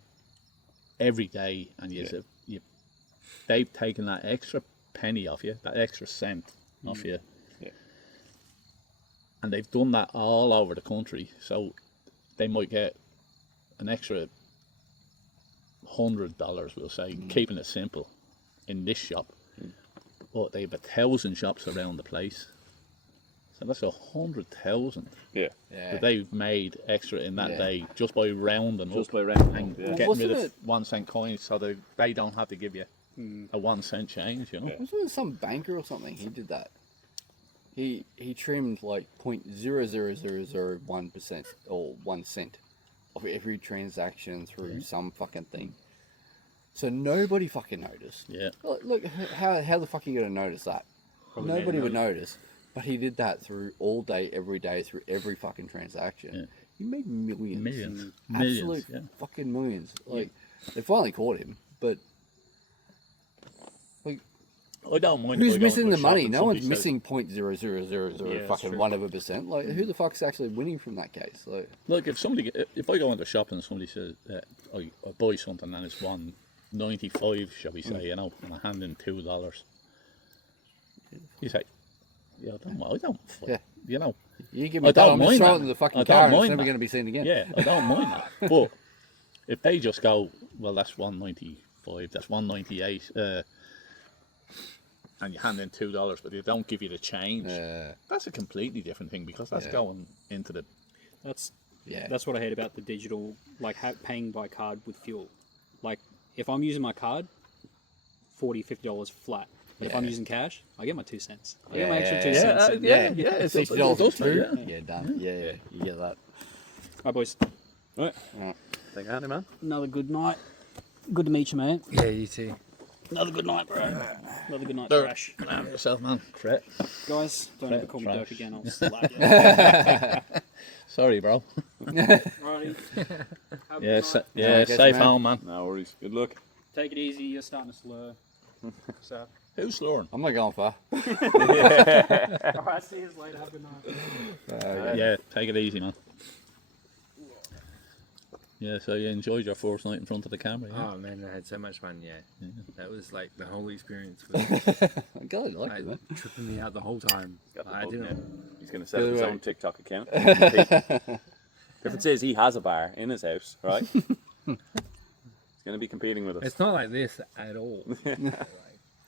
every day, and they've taken that extra penny off you, that extra cent off you, and they've done that all over the country. So they might get an extra $100, we'll say, keeping it simple, in this shop. But they have 1,000 shops around the place, So that's 100,000 Yeah. Yeah. that they've made extra in that Yeah. day just by rounding Just up by rounding and up, yeah. getting Wasn't rid of it- 1 cent coins, so they don't have to give you a 1 cent change. You know. Yeah. Wasn't it some banker or something? He did that. He trimmed like 0.00001% or 1 cent of every transaction through some fucking thing. So nobody fucking noticed. Yeah. Look, how the fuck are you gonna notice that? Probably Nobody made would money. notice. But he did that through all day, every day, through every fucking transaction. Yeah. He made millions. Millions. Absolute Millions. Yeah. fucking millions. Like, they finally caught him, but I don't mind. who's if I go missing into the a shop money? and No somebody one's says, missing 0.0000 Yeah, fucking that's 1%. Like, who the fuck's actually winning from that case? Like, Look, if I go into a shop and somebody says I buy something and it's 1.95, shall we say, you know, and I hand in $2, you say, yeah, I don't, Yeah. you know, you give I me that, don't I'm just mind throwing it that. in the I fucking don't car and it's mind never that. going to be seen again. yeah, I don't mind that. But if they just go, well, that's 1.95, that's 1.98, and you hand in $2, but they don't give you the change, that's a completely different thing because that's Yeah. going into the. That's Yeah. That's what I hate about the digital, like paying by card with fuel. Like, if I'm using my card, $40, $50 flat. But if I'm Yeah. using cash, I get my 2 cents. I get Yeah, my extra yeah, 2 yeah. cents. It's $60 does, for two. yeah. Yeah, done. Yeah, you get that. Right, boys. Right. Thank you, man. Another good night. Good to meet you, mate. Yeah, you too. Another good night, bro. Another good night, There. Thrash. Yourself, man. Correct. Guys, don't ever call me Thrash. Dirk again. I'll slap you. Sorry, bro. Alrighty. Have a Yeah, good night. Yeah, safe man. home, man. No worries. Good luck. Take it easy. You're starting to slur. So, Who's slurring? I'm not going far. alright, see you later. Have a good night. Yeah, take it easy, man. Yeah, so you enjoyed your first night in front of the camera, yeah? Oh man, I had so much fun. Yeah, that was like the whole experience was God, I like it, man. like, tripping me out the whole time. Got the I bug didn't. now. He's going to set up his Right. own TikTok account. Difference is he has a bar in his house, right? He's going to be competing with us. It's not like this at all. Like,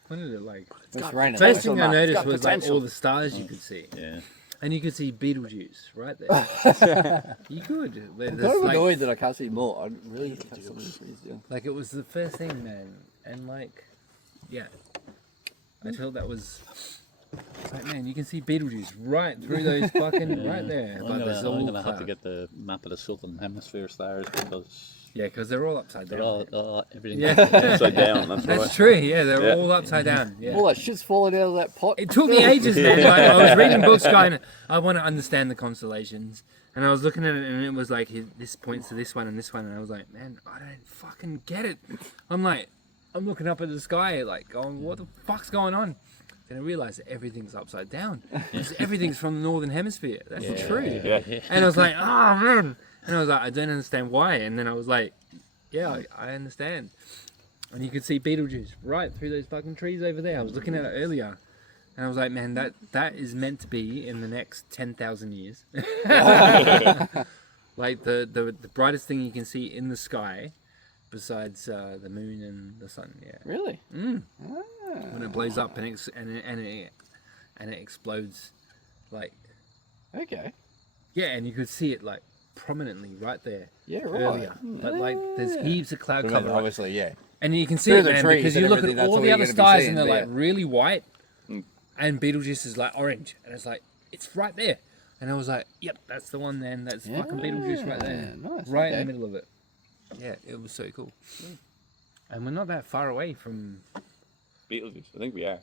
when did it like? It's raining. First potential, thing I man. It's noticed got was like potential. all the stars you could see, Yeah. and you could see Beetlejuice right there. You could. There's I'm kind of like, annoyed that I can't see more. I really need to catch some of these trees down. like it was the first thing, man, and like, yeah, I felt that was. It's like, man, you can see Beetlejuice right through those fucking right there. I'm But there's gonna all have to cloud. get the map of the southern hemisphere stars because Yeah, because they're all upside down. they're all everything. Yeah. Upside down, that's right. That's true. Yeah, they're Yeah. all upside down. Yeah. All that shit's falling out of that pot. It took me ages, man. Like, I was reading books going, I want to understand the constellations. And I was looking at it and it was like, this points to this one and this one. And I was like, man, I don't fucking get it. I'm looking up at the sky, like, going, what the fuck's going on? And I realized that everything's upside down. 'Cause everything's from the northern hemisphere. That's true. Yeah. And I was like, oh, man. And I was like, I don't understand why. And then I was like, yeah, I understand. And you could see Beetlejuice right through those fucking trees over there. I was looking at it earlier. And I was like, man, that is meant to be in the next 10,000 years. Like the brightest thing you can see in the sky besides the moon and the sun. Yeah. Really? When it blows up and it explodes, like, Okay. yeah, and you could see it like prominently right there Yeah, right. earlier. But like, there's heaps of cloud Remember, cover. obviously, yeah. And you can see Through it, the man, trees because and you look everything, at that's all all the you're other gonna be stars seeing, and they're like yeah. really white, and Beetlejuice is like orange, and it's like it's right there. And I was like, yep, that's the one. Then that's fucking Beetlejuice right there, Nice, right in okay. the middle of it. Yeah, it was so cool. And we're not that far away from. Beetlejuice. I think we are.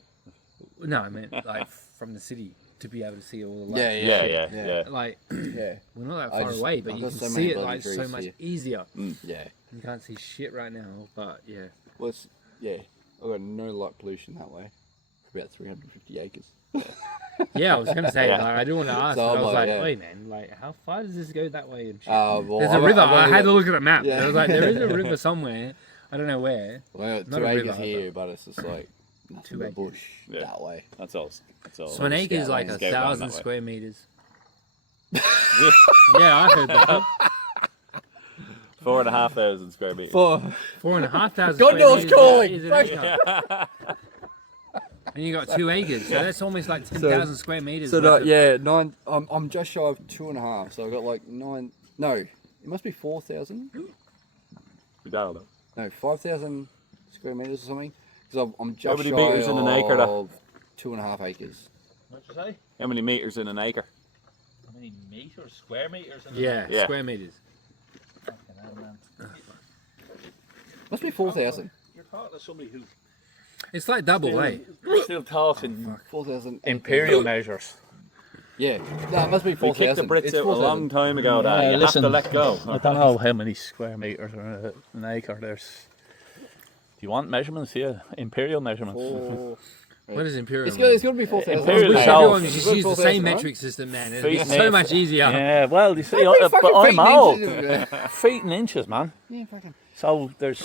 No, I meant like from the city to be able to see all the lights. Yeah. Like Yeah. we're not that I far just- away, but I've you got can so see many it bloody like so trees much here. easier. Yeah. You can't see shit right now, but yeah. Well, it's, yeah. I've got no light pollution that way. For about 350 acres. Yeah, I was gonna say, Yeah. like, I do want to ask, So but I I'm was like, like, yeah. wait, man, like, how far does this go that way? And shit? Well, There's a I've- river. I've I only had to got- look at a map. Yeah. I was like, there is a river somewhere. I don't know where. Well, I got Not 2 a acres river, here, but it's just like nothing 2 but acres. bush Yeah. that way. That's all. That's all. So an acre is like Scout land 1,000 that way. square meters. Yeah, I heard that. 4,500 square meters. 4,500. God knows square meters calling. is an acre. And you got 2 acres, so that's almost like 10,000 square meters. So worth of- yeah, 9. I'm just shy of 2.5. So I've got like 9. No, it must be 4,000. No, 5,000 square meters or something. Because I'm just many shy meters in an acre, though? of 2.5 acres. What'd you say? How many meters in an acre? How many meters? Square meters? Yeah, Yeah. square meters. Fucking hell, man. Must be 4,000. You're talking to somebody who It's like double, eh? still talks in 4,000 imperial measures. Yeah, no, it must be We 4,000. kicked the Brits It's out a 4,000. long time ago. That Yeah, you listen, have to let go. I don't know how many square meters are an acre. There's. Do you want measurements here? Imperial measurements. What is imperial? It's got to be 4,000. Imperial Wish itself. everyone just Got use the 4,000, same right? metric system, man. It'd Feet be and so inches. much easier. Yeah, well, you see, Fucking but I'm feet and old. inches. Feet and inches, man. Yeah, fucking. So there's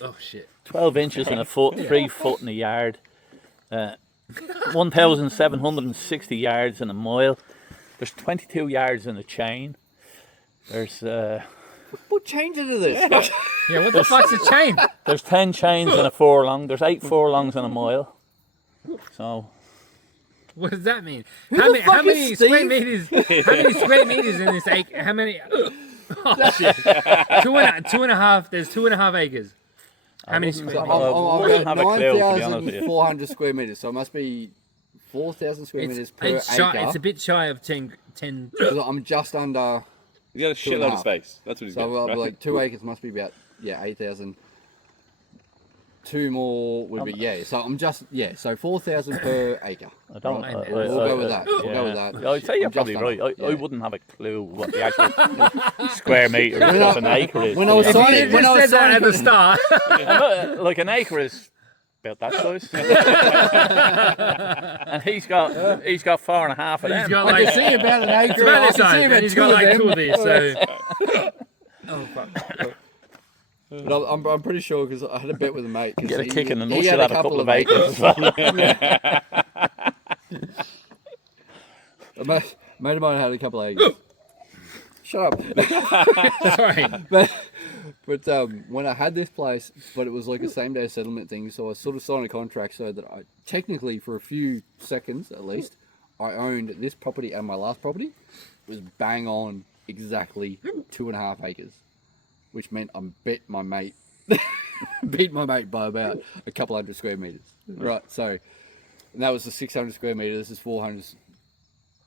Oh shit. 12 inches in a foot, 3 foot in a yard, 1,760 yards in a mile. There's 22 yards in a chain. There's What changed into this? Yeah, what the fuck's a chain? there's 10 chains in a furlong. There's 8 furlongs in a mile. So What does that mean? the How many, fuck how many is square Steve? meters? How many square meters in this acre? How many? Oh shit! 2.5. There's 2.5 acres. How many square I'm, meters? wouldn't I'm have a clue, to be honest with you. 9,400 square meters, so it must be 4,000 square meters per It's shy, acre. it's a bit shy of 10. 'Cause I'm just under, You got a Two and a shitload of half. space. That's what he's so got. like 2 acres must be about 8,000. 2 more would be so I'm just so 4,000 per acre. I don't. We'll We'll go with that. We'll go with that. Yeah, I'd say you're I'm probably just right. under, I wouldn't have a clue what the actual square meter of an acre is. when I was to be honest. signing- You when I just was said that at the signing- start. Like an acre is about that size, and he's got 4.5 of He's them. got I like can see about an acre. it's about I this can see size. about And he's 2 got of like them. 2 of these. So. Oh fuck. But I'm pretty sure because I had a bet with a mate. 'cause Get a he- kick in the he nuts, had you'll have a couple of acres as well. A mate of mine had a couple of acres. Shut up. Sorry. But when I had this place, but it was like a same day settlement thing, so I sort of signed a contract so that I technically, for a few seconds at least, I owned this property and my last property. It was bang on exactly 2.5 acres, which meant I beat my mate by about a couple hundred square meters. Right, so and that was the 600 square meters. This is 400.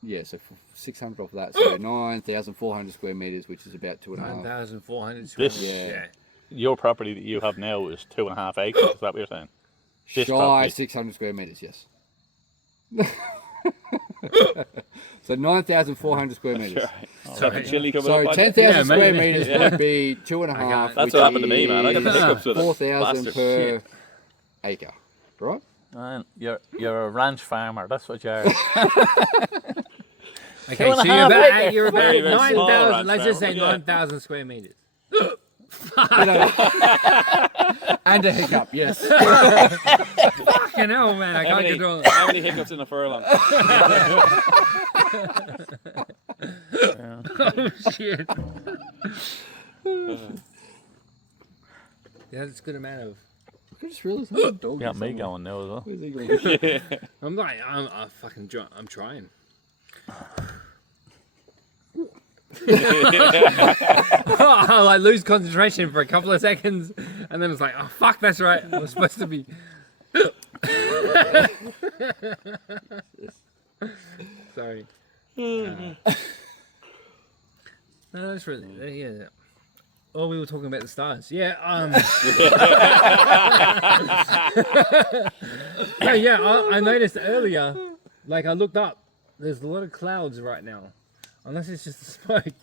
Yeah, so 600 off of that, so 9,400 square meters, which is about 2.5. 9,400 square This- meters. Yeah. Your property that you have now is 2.5 acres. Is that what you're saying? This Shy property. 600 square meters, yes. So 9,400 square meters. Chocolate chili coming So up. 10,000 Yeah, square maybe. meters would be 2.5. That's which what happened to me, man. I got the is hiccups with it. 4,000 Bastard. per acre, right? Man, you're a ranch farmer. That's what you are. Okay, so 2.5 acres. you're about Very, very small 9,000. ranch Let's just say farmer, yeah. 9,000 square meters. And a hiccup, yes. Fucking hell, man! I How can't many, control it. how many hiccups in a furlong? Oh shit! Yeah, that's a good amount of. I just realised there's a dog Got me somewhere. going now as well. Where's he going? I'm like, I'm fucking. I'm trying. I like lose concentration for a couple of seconds, and then it's like, oh fuck, that's right. I was supposed to be. Sorry. No, that's really yeah. Oh, we were talking about the stars. Yeah. Oh, yeah. I noticed earlier. Like I looked up. There's a lot of clouds right now, unless it's just the smoke.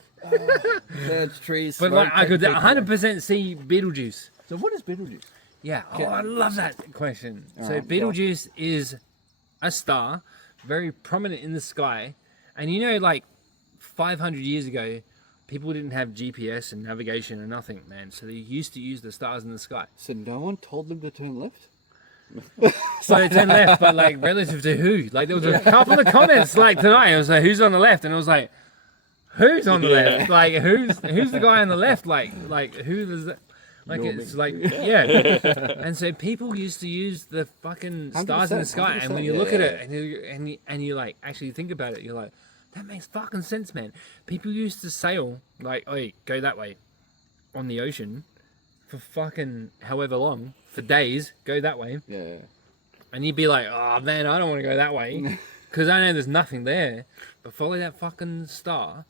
Birds, trees, But smoke, like I could take 100% see Beetlejuice. So what is Beetlejuice? Yeah. Oh, I love that question. So Alright, Beetlejuice is a star, very prominent in the sky, and you know, like 500 years ago, people didn't have GPS and navigation and nothing, man. So they used to use the stars in the sky. So no one told them to turn left? So they turned left, but like relative to who? Like there was a couple of comments like tonight. It was like, who's on the left? And it was like, who's on the left? Like who's the guy on the left? Like who does that? Like You know it's what I like and so people used to use the fucking stars in the 100%, sky, and when you look yeah. at it and you like actually think about it, you're like, that makes fucking sense, man. People used to sail like, oh, go that way on the ocean for fucking however long, for days, go that way, Yeah. and you'd be like, oh man, I don't want to go that way because I know there's nothing there, but follow that fucking star.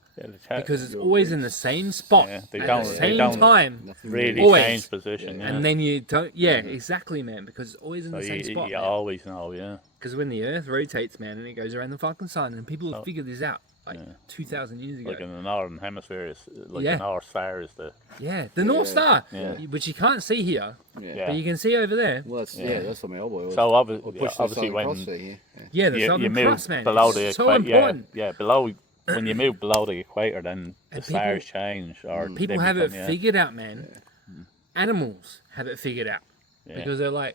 Because it's always in the same spot they at don't- the they same don't time, Nothing Really Always. change position. Yeah. and then you don't. Yeah, exactly, man. Because it's always in So the same spot. you man. always know, yeah. Because when the Earth rotates, man, and it goes around the fucking sun, and people have figured this out like Yeah. 2,000 years ago. Like in the northern hemisphere, it's like Yeah. the North Star is the Yeah, the North Star, Yeah. which you can't see here, yeah. but you can see over there. Well, that's, Yeah. that's what my elbow was. So Or obviously, push the obviously Southern when Cross there, yeah. Yeah, the you Southern move Cross, man. below It's the so important. yeah, below when you move below the equator, then the And stars change. Or People they have it become, yeah. figured out, man. Animals have it figured out Yeah. because they're like,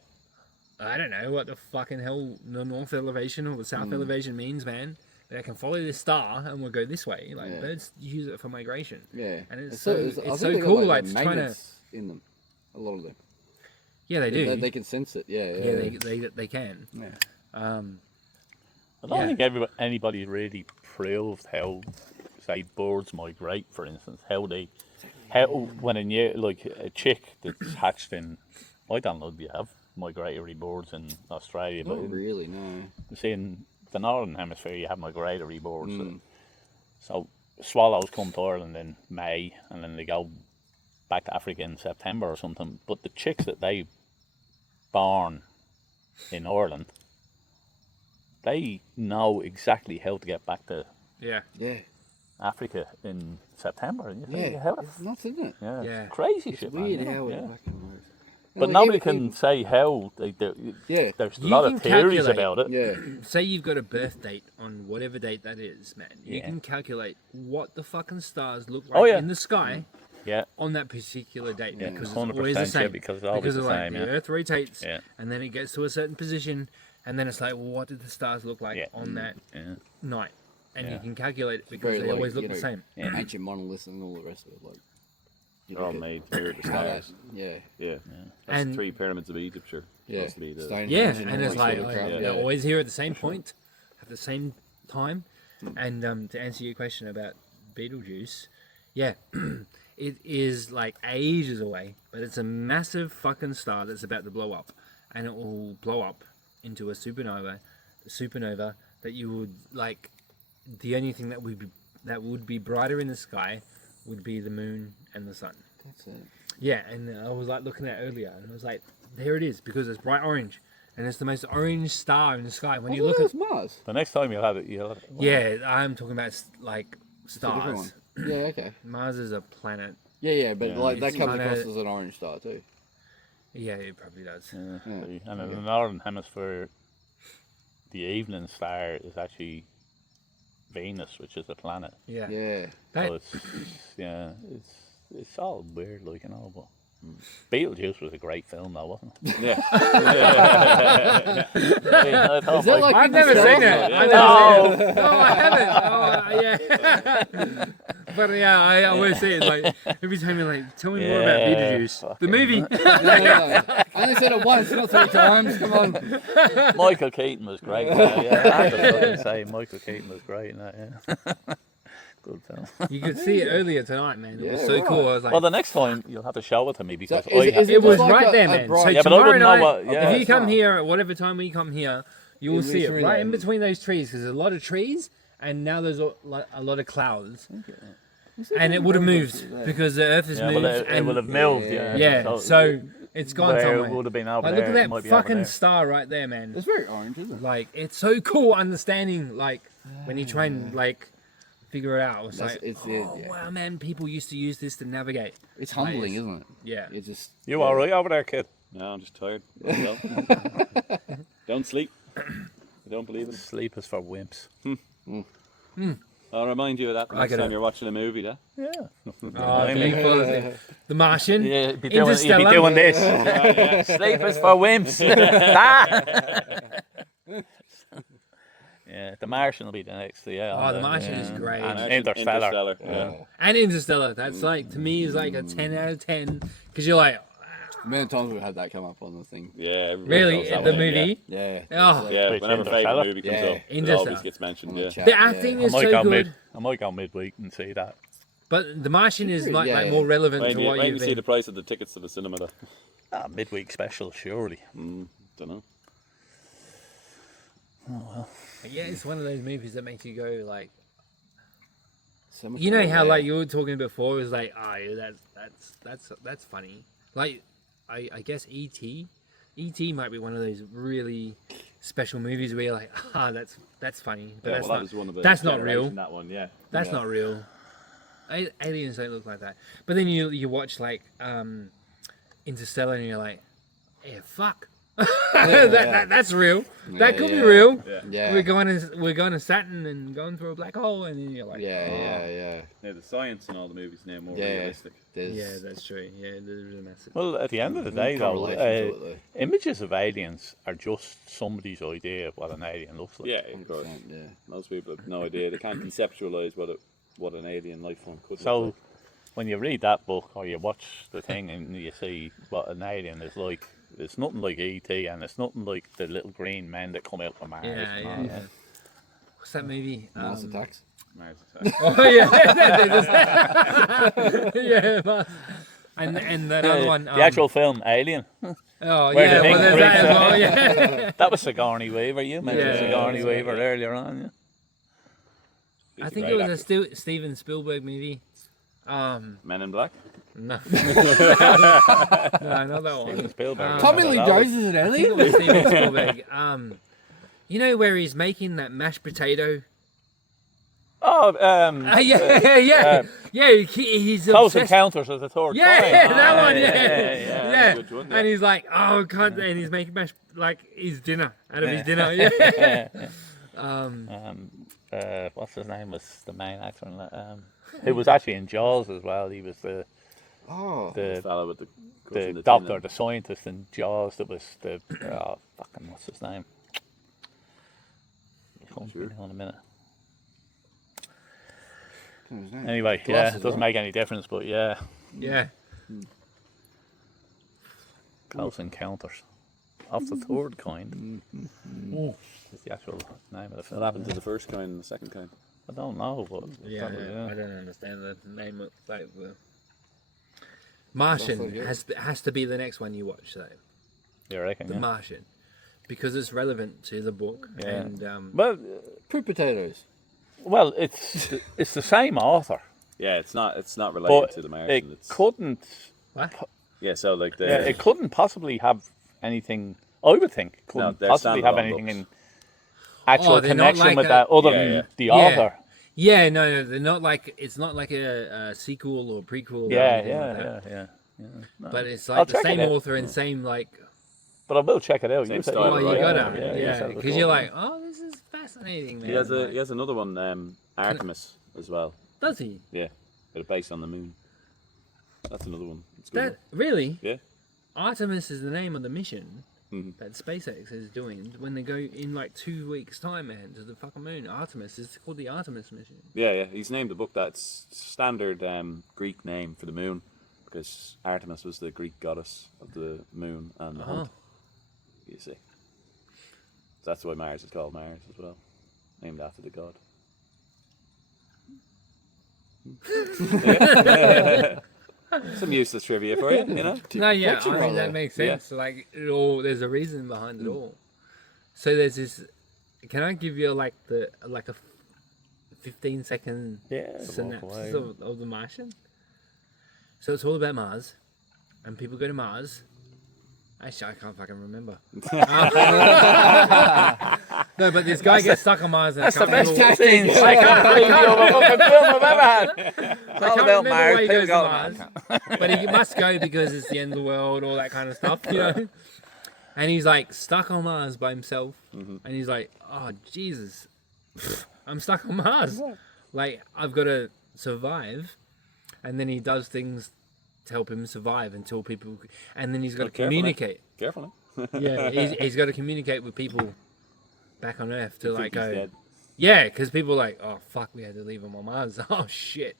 I don't know what the fucking hell the north elevation or the south elevation means, man. But I can follow this star and we'll go this way. Like Yeah. birds use it for migration. Yeah. And it's I so think so they got, cool, like, the trying to. magnets in them. A lot of them. Yeah, they do. They can sense it. Yeah. Yeah, they can. Yeah. I don't Yeah. think anybody really proved how, say, birds migrate, for instance. How when a chick that's hatched in, I don't know if you have migratory birds in Australia, but Not really, no. you see in the northern hemisphere you have migratory birds. Mm. So swallows come to Ireland in May, and then they go back to Africa in September or something. But the chicks that they born in Ireland, they know exactly how to get back to Yeah. Yeah. Africa in September. And you think, Yeah. how the It's nuts, isn't it? yeah, Yeah. it's crazy It's shit, weird man. how yeah. it fucking works. But Like, nobody even- can say how. Yeah. There's a You lot can of theories calculate- about it. Yeah. Say you've got a birth date on whatever date that is, man. You Yeah. can calculate what the fucking stars look like Oh, yeah. in the sky Yeah, on that particular date Yeah, because it's 100%, always the yeah, same. because it's always the like, same, the yeah. Earth rotates, Yeah. and then it gets to a certain position, and then it's like, well, what did the stars look like Yeah. on that yeah. night? And you Yeah. can calculate it because Very they like, always look you the know, same. Yeah. Ancient monoliths and all the rest of it. Like, you They're all look at made here, the how that- stars. Yeah. Yeah. That's And- 3 pyramids of Egypt, sure. Yeah. Supposed to be the, Stonehenge Yeah, and and all it's that like sort of crap, they're always here at the same point, at the same time. And to answer your question about Beetlejuice, yeah, it is like ages away, but it's a massive fucking star that's about to blow up, and it will blow up into a supernova that you would like. The only thing that would be brighter in the sky would be the moon and the sun. That's it. Yeah, and I was like looking at it earlier, and I was like, there it is, because it's bright orange, and it's the most orange star in the sky. When you look at, at Mars. The next time you'll have it, yeah, I'm talking about like It's a different one. stars. Yeah. Okay. Mars is a planet. Yeah. But Yeah. like that It's comes kinda- across as an orange star too. Yeah, it probably does. Yeah. Yeah. And in the northern hemisphere, the evening star is actually Venus, which is a planet. Yeah. Yeah. That- So it's all weird, like, you know. But Beetlejuice was a great film, though, wasn't it? yeah. Is that like I've never Interstellar? seen it. I've Oh. never seen it. No, I haven't. Oh, yeah. But yeah, I always say it like every time you're like, tell me more about Yeah, Beetlejuice, the fucking- movie. No. I only said it once, not 3 times. Come on. Michael Keaton was great. Yeah, I have to fucking say, Michael Keaton was great in that. Yeah, good film. You could see it earlier tonight, man. It was Yeah, so right. cool. I was like, Well, the next time you'll have to show it to me because So is it was just like right there, a man. bright- So Yeah, but I tomorrow wouldn't know night, what- yeah. if you come It's not. here, at whatever time we come here, you will It'll be see it through right there. in between those trees because there's a lot of trees, and now there's a lot of clouds, and it would have moved because the Earth has yeah, moved. well, it and would have moved. Yeah. yeah, so it's gone where it somewhere. would have been over Like, there. look it at might that be over fucking there. star right there, man. It's very orange, isn't it? Like, it's so cool understanding, like, when you try and, like, figure it out. It's That's- like, it's- oh, yeah. wow, man, people used to use this to navigate. It's humbling, Nice. isn't it? Yeah. It just. You all right over there, kid? No, I'm just tired. Well, don't sleep. I don't believe in it. Sleep is for wimps. I'll remind you of that I next gotta- time you're watching a movie, yeah? Yeah. Oh, okay, well, The Martian. Yeah, you'd be doing Interstellar. this. Sleep is for wimps. Yeah, The Martian will be the next. Yeah. Oh, The Martian is great. And Martian, Interstellar. Interstellar, Yeah. And Interstellar. That's like, to me, is like a 10 out of 10. Because you're like, The amount of times we've had that come up on the thing. Yeah, everybody Really, knows that the one, movie? Yeah. Oh. Yeah, Which whenever Interstellar? favourite movie comes Yeah. up, it Interstellar. always gets mentioned. On the Yeah. chat, The acting I is might so go good. I might go midweek and see that. But The Martian is like, Yeah. like more relevant When to you, what when you you see think. the price of the tickets to the cinema, though. Midweek special, surely. Don't know. Yeah, it's one of those movies that makes you go like, So much you know more how there. like you were talking before, it was like, oh, yeah, that's funny. Like, I guess E.T. E.T. might be one of those really special movies where you're like, that's funny, but Yeah, that's well, not, that was one of the that's not generation, real. That one, yeah. That's not real. Aliens don't look like that. But then you watch like Interstellar and you're like, yeah, fuck. That's real. That could be real. Yeah. We're going to Saturn and going through a black hole, and then you're like, Yeah. Yeah, the science in all the movies now more Yeah. realistic. There's yeah, that's true. Yeah, there's a massive. Well, at the end of the day, though, correlation to it, images of aliens are just somebody's idea of what an alien looks like. Yeah, of course. Yeah. Most people have no idea. They can't conceptualize what an alien life form could So, look like. when you read that book or you watch the thing and you see what an alien is like, it's nothing like E.T. and it's nothing like the little green men that come out from Mars. Yeah, and yeah, all yeah. that. What's that movie? Mars Attacks. Mars Attack. Oh yeah, yeah, Mars. And that other one. The actual film Alien. Oh where yeah, the thing well, there's that as breaks well. Yeah. That was Sigourney Weaver. You mentioned Yeah, Sigourney yeah, Weaver earlier on. Yeah. I think it was a Steven Spielberg movie. Men in Black. No, no, not that one. Steven Spielberg. Tommy Lee Jones is an I think it alien. was Steven Spielberg. You know where he's making that mashed potato? Oh, Yeah. He's Close obsessed. Encounters of the Third Yeah, Kind. that one. yeah. Yeah. Good one, yeah. And he's like, oh, God, and he's making mashed like his dinner out of his dinner. Yeah. What's his name was the main actor in that. He was actually in Jaws as well. He was the The fellow with the doctor, the scientist in Jaws. That was the fucking what's his name? I'll Sure. in a minute. Anyway, yeah, it doesn't make any difference, but yeah, Yeah. Close Encounters of the Third Kind. Is the actual name of the film. What happened to the first kind and the second kind? I don't know, but Yeah, probably, I don't understand the name of like the Martian has to be the next one you watch though. You reckon? The Yeah. Martian, because it's relevant to the book Yeah. and Well, Fruit potatoes. well, it's the same author, Yeah, it's not related but to the it Martian. It's, couldn't. what? yeah, so like the Yeah, it couldn't possibly have anything. I would think it couldn't they're possibly have standalone anything books. in actual they're not connection like with a- that other Yeah, than yeah. the Yeah. author. Yeah, no, they're not like it's not like a sequel or prequel. Or Yeah, anything like that. yeah. No. But it's I'll like the check same it out. author and same like. But I will check it out. Same You said- style, Oh, you right? gotta, you yeah, said it because before. you're like, oh, this is fascinating, man. he has another one, Artemis as well. Does he? Yeah, it's based on the moon. That's another one. It's a good That really? Yeah. Artemis is the name of the mission Mhm. that SpaceX is doing when they go in like 2 weeks' time, man, to the fucking moon. Artemis is called the Artemis mission. Yeah. He's named the book that's standard Greek name for the moon because Artemis was the Greek goddess of the moon and the hunt. You see, that's why Mars is called Mars as well, named after the god. Some useless trivia for you, you know. No, yeah, Picture I mean that rather. makes sense. Like, it all, there's a reason behind it all. So there's this. Can I give you like a 15-second Yeah, synopsis of the Martian? So it's all about Mars, and people go to Mars. Actually, I can't fucking remember. No, but this guy gets stuck on Mars. And That's the best I scene. I can't fucking film I've ever had. I can't remember why he goes to Mars, but he must go because it's the end of the world, all that kind of stuff, you know. And he's like stuck on Mars by himself, and he's like, "Oh Jesus, I'm stuck on Mars. Like I've got to survive." And then he does things to help him survive until people, and then he's got to communicate. Careful now. Yeah, he's got to communicate with people back on Earth to like He's go. dead. Yeah, because people are like, oh fuck, we had to leave him on Mars. Oh shit,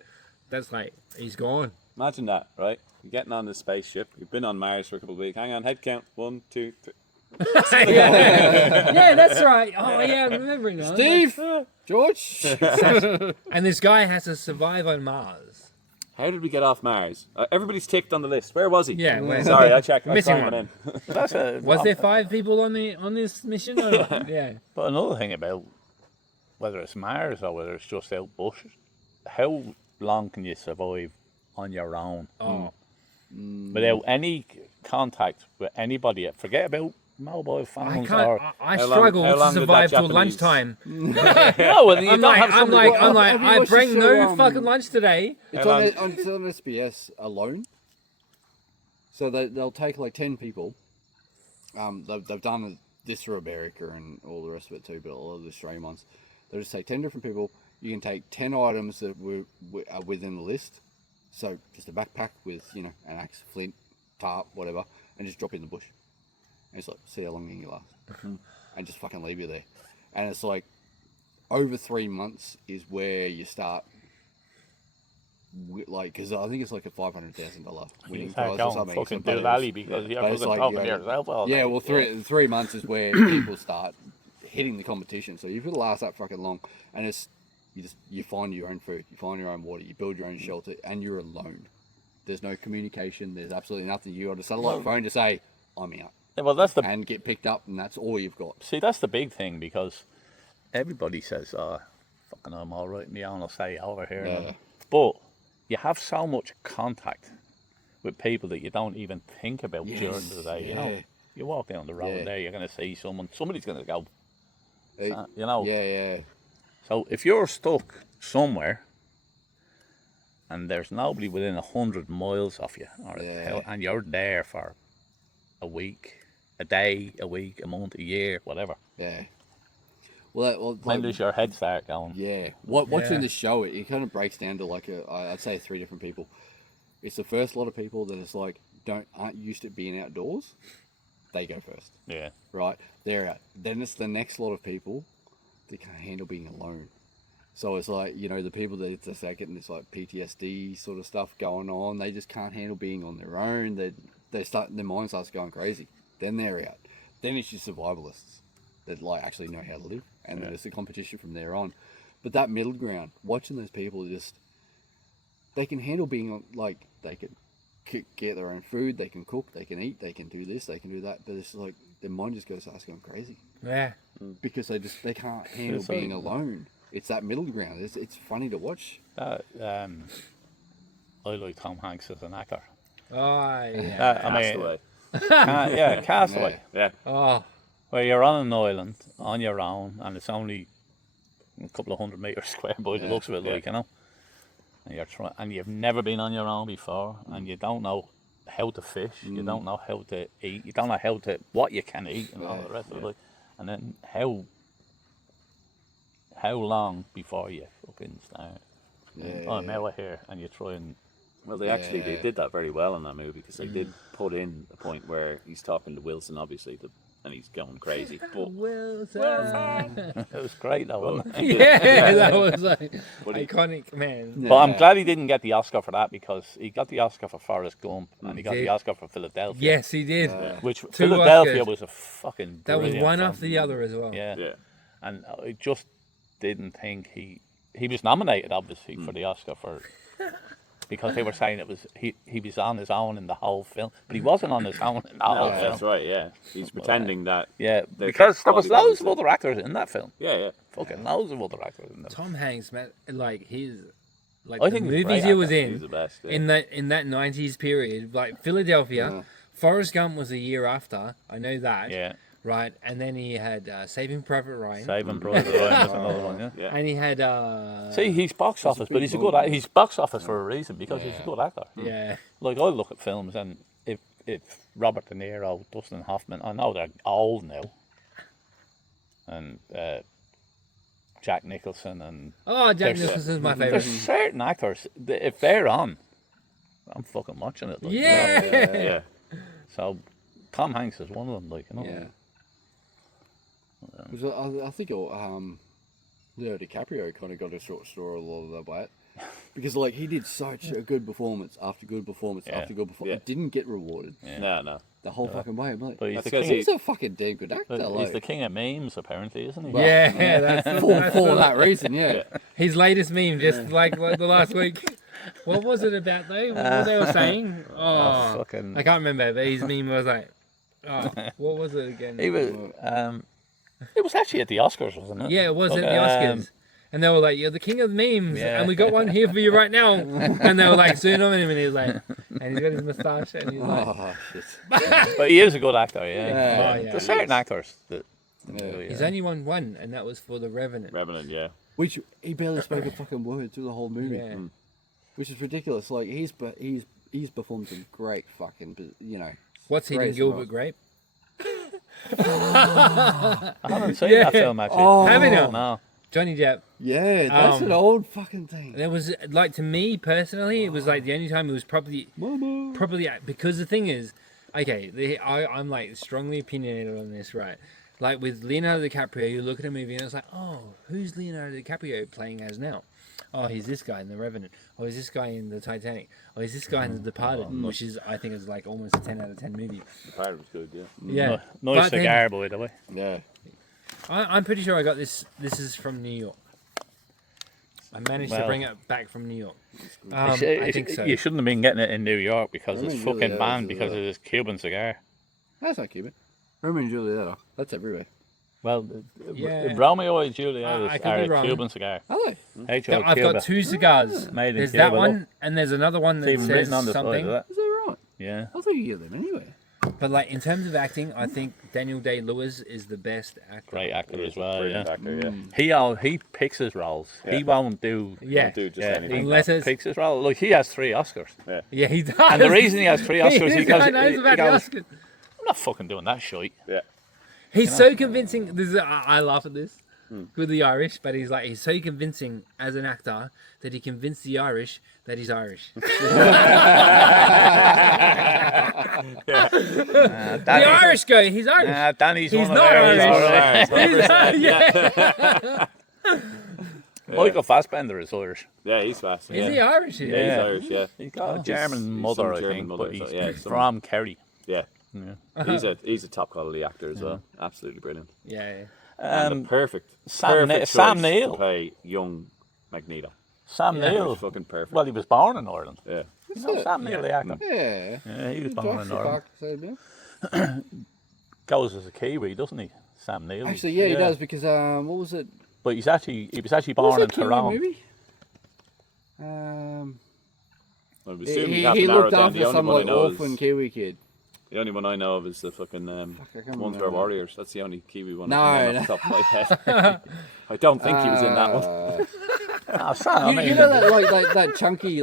that's like he's gone. Imagine that, right? You're getting on the spaceship. You've been on Mars for a couple of weeks. Hang on, head count. 1, 2, 3. Yeah, that's right. Oh yeah, I'm remembering now. Steve, George. And this guy has to survive on Mars. How did we get off Mars? Everybody's ticked on the list. Where was he? Yeah, where? Sorry, I checked. I Missing signed one. in. That's a, Was there 5 people on this mission? Or not? Yeah. But another thing about whether it's Mars or whether it's just out bush, how long can you survive on your own without any contact with anybody? Forget about mobile I phones can't. or I How struggle long to did that survive till Japanese- lunchtime. no, well, you I'm don't like, have I'm somebody. like, Have you I watched the bring no show, fucking lunch today. It's How on, long- it's on SBS Alone. So they'll take like 10 people. They've done this for America and all the rest of it too, but a lot of the Australian ones. They'll just take 10 different people. You can take 10 items that are within the list. So just a backpack with, an axe, flint, tarp, whatever, and just drop it in the bush. And it's like, see how long you can last. And just fucking leave you there. And it's like, over 3 months is where you start, because I think it's like a $500,000 winning You prize can't or go and something. fucking It's like- do lally because you're But it's fucking like, talking you to know, yourself all yeah, day. well, 3 months is where people start hitting the competition. So you've got to last that fucking long, and it's you find your own food, you find your own water, you build your own shelter, and you're alone. There's no communication. There's absolutely nothing. You got a satellite phone to say, "I'm out," Yeah, well, that's the and get picked up, and that's all you've got. see. That's the big thing because everybody says, "Oh, fucking, I'm all right." Me, I'll say over here, Yeah. but you have so much contact with people that you don't even think about during the day. You know, yeah. you walk down the road Yeah. there, you're going to see somebody's going to go. Hey, You know, yeah. so if you're stuck somewhere and there's nobody within 100 miles of you, and you're there for a week, a day, a week, a month, a year, whatever, Yeah. Well, when does your head start going? yeah. Watching Yeah. this show, it kind of breaks down to like I'd say 3 different people. It's the first lot of people that it's like aren't used to being outdoors. They go first, Yeah. right? They're out. Then it's the next lot of people that can't handle being alone. So it's like, the people that it's like getting this like PTSD sort of stuff going on. They just can't handle being on their own. Their mind starts going crazy. Then they're out. Then it's your survivalists that like actually know how to live, and then it's a competition from there on. But that middle ground, watching those people, they can handle being on, like they can get their own food, they can cook, they can eat, they can do this, they can do that. But it's like their mind just starts going crazy Yeah. because they can't handle So- being alone. It's that middle ground. It's funny to watch. I like Tom Hanks as an actor. Oh yeah. I mean, Castaway. Castaway. Yeah. Oh. Where you're on an island on your own, and it's only a couple of 100 meters square by the looks of it, like, and and you've never been on your own before, and you don't know how to fish, you don't know how to eat, you don't know what you can eat, and all the rest of it, like, and then how long before you fucking start? I'm out here, and you try and Well, they did that very well in that movie because they did put in a point where he's talking to Wilson, obviously, and he's going crazy. But it was great though, wasn't it? Yeah, that was like But he- iconic, man. But I'm glad he didn't get the Oscar for that because he got the Oscar for Forrest Gump and he got Did. the Oscar for Philadelphia. Yes, he did. Which Two Philadelphia Oscars. was a fucking That was brilliant one film. after the other as well. Yeah. yeah, And I just didn't think he was nominated obviously for the Oscar for because they were saying he was on his own in the whole film, but he wasn't on his own in the whole film. that's right. Yeah, he's pretending that. Yeah, They're because there was bodybuilders loads of and- other actors in that film. Yeah. Fucking loads of other actors in that. Tom Hanks, man, like I the think he's a movies great he was actor. He's in the best. Yeah. in that 90s period, like Philadelphia. Forrest Gump was a year after. I know that. Yeah, Right, and then he had Saving Private Ryan, Saving Private Ryan was another one. Yeah. Yeah. and he had See, he's box office, but he's a good. He's box office for a reason because he's a good actor. yeah. Like I look at films, and if Robert De Niro, Dustin Hoffman, I know they're old now, and Jack Nicholson, and Oh, Jack There's- Nicholson's my there's favorite. certain actors if they're on, I'm fucking watching it. Like, Yeah. Yeah. So Tom Hanks is one of them. Like, Yeah. I think Leo DiCaprio kind of got a short story a lot of that way. Because like he did such a good performance after good performance Yeah. after good performance. Yeah. Didn't get rewarded No. the whole fucking way. I'm like, But he's That's the because king. he's a fucking damn good actor. But he's Like, the king of memes, apparently, isn't he? Well, Yeah, that's for that reason, yeah. his latest meme, just like the last week. What was it about though? What they were saying? Oh, fucking- I can't remember. But his meme was like, oh, what was it again? He was. It was actually at the Oscars, wasn't it? Yeah, it was at the Um, Oscars. And they were like, "You're the king of memes, Yeah. and we got one here for you right now." And they were like, "Soon on him," and he was like, and he's got his moustache, and he's like, Oh, shit. But he is a good actor, yeah. Yeah. Oh, yeah. There's certain actors that. he's only won one, and that was for The Revenant. Revenant, yeah. Which he barely spoke a fucking word through the whole movie. Yeah. Which is ridiculous. Like he's performed some great fucking, you know. What's he in Great Gilbert roles. Grape? I haven't seen Yeah. that film actually. Oh. Have you not? No. Johnny Depp. Yeah, that's an old fucking thing. There was like, to me personally, it was like the only time it was probably because the thing is, okay, I'm like strongly opinionated on this, right? Like with Leonardo DiCaprio, you look at a movie and it's like, oh, who's Leonardo DiCaprio playing as now? Oh, he's this guy in The Revenant. Oh, he's this guy in The Titanic. Oh, he's this guy in The Departed, which is, I think, is like almost a 10 out of 10 movie. The pirate was good, yeah. Yeah. Nice But then- cigar, by the way. Yeah. I'm pretty sure I got this. This is from New York. I managed to Well- bring it back from New York. You should- I think so. You shouldn't have been getting it in New York because I it's mean, fucking really, banned yeah, because of this Cuban cigar. That's not Cuban. Romeo and Juliet, that's everywhere. Well, Yeah. Romeo and Juliet I is could be a wrong. Cuban cigar. Are they? H.O. I've Cuba. got two cigars. Made in There's Cuba, that one, look. and there's another one It's that even says written on the side something. of that. Is that right? Yeah. I thought you get them anyway. But like in terms of acting, I think Daniel Day-Lewis is the best actor. Great actor He's as a well, brilliant yeah. actor, yeah. He picks his roles. Yeah. He won't do... Yeah, Don't do just Yeah, anything. Unless it's picks his role. Look, he has 3 Oscars. yeah, he does. And the reason he has 3 Oscars is This because guy knows about the goes, Oscars. I'm not fucking doing that shit. Yeah. He's so convincing. This is, I laugh at this with the Irish, but he's so convincing as an actor that he convinced the Irish that he's Irish. The Irish go, he's Irish. Danny's He's one not of ours. Irish. He's all right. Yeah. Michael Fassbender is Irish. Yeah, he's fast. Is yeah. he Irish? Yeah, he's Irish, yeah. He's got a He's German mother, some I German think, mother, but so- he's yeah, some- from Kerry. Yeah. Yeah. He's a top quality actor as well. Absolutely brilliant. Yeah. And the perfect Sam choice Neill. to play young Magneto. Sam Yeah. Neill. Fucking perfect. Well, he was born in Ireland. Yeah. You know Sam Neill, the actor. Yeah. Yeah, he was born in Ireland. Actually, Goes as a Kiwi, doesn't he? Sam Neill. yeah, he does because what was it? But he was actually What born was in that Kiwi Toronto. movie? I would assume you He have to narrow looked it down. after The only some one I like know orphan is Kiwi kid. the only one I know of is the fucking I can't Ones Were remember. Warriors. That's the only Kiwi one. No, I can name off the top of my head. I don't think he was in that one. Oh, Sam, You know that that chunky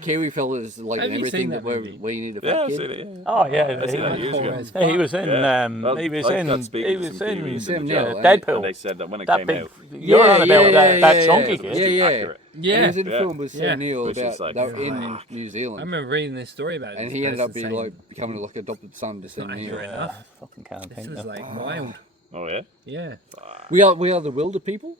Kiwi fellas like Have and you seen everything that where movie? we need a Yeah, fat I've kid. seen it. Oh yeah, I seen that years ago. Hey, he was in. Yeah. Well, he was I in. got speaking He to was some in. Kiwis Sam in the Neill, job, eh? Deadpool. and they said that when it That came big. out, You're on about that chunky it was kid. Yeah. accurate. And he Yeah. was in the Yeah. film with Sam Yeah. Neill Which is about like, they were in New I Zealand, remember reading this story about it. and This he ended up person's being saying, becoming like adopted son to Sam Neill. accurate enough. Fucking can't This think. was of- like wild. Oh yeah. Yeah. We are the Wilder people.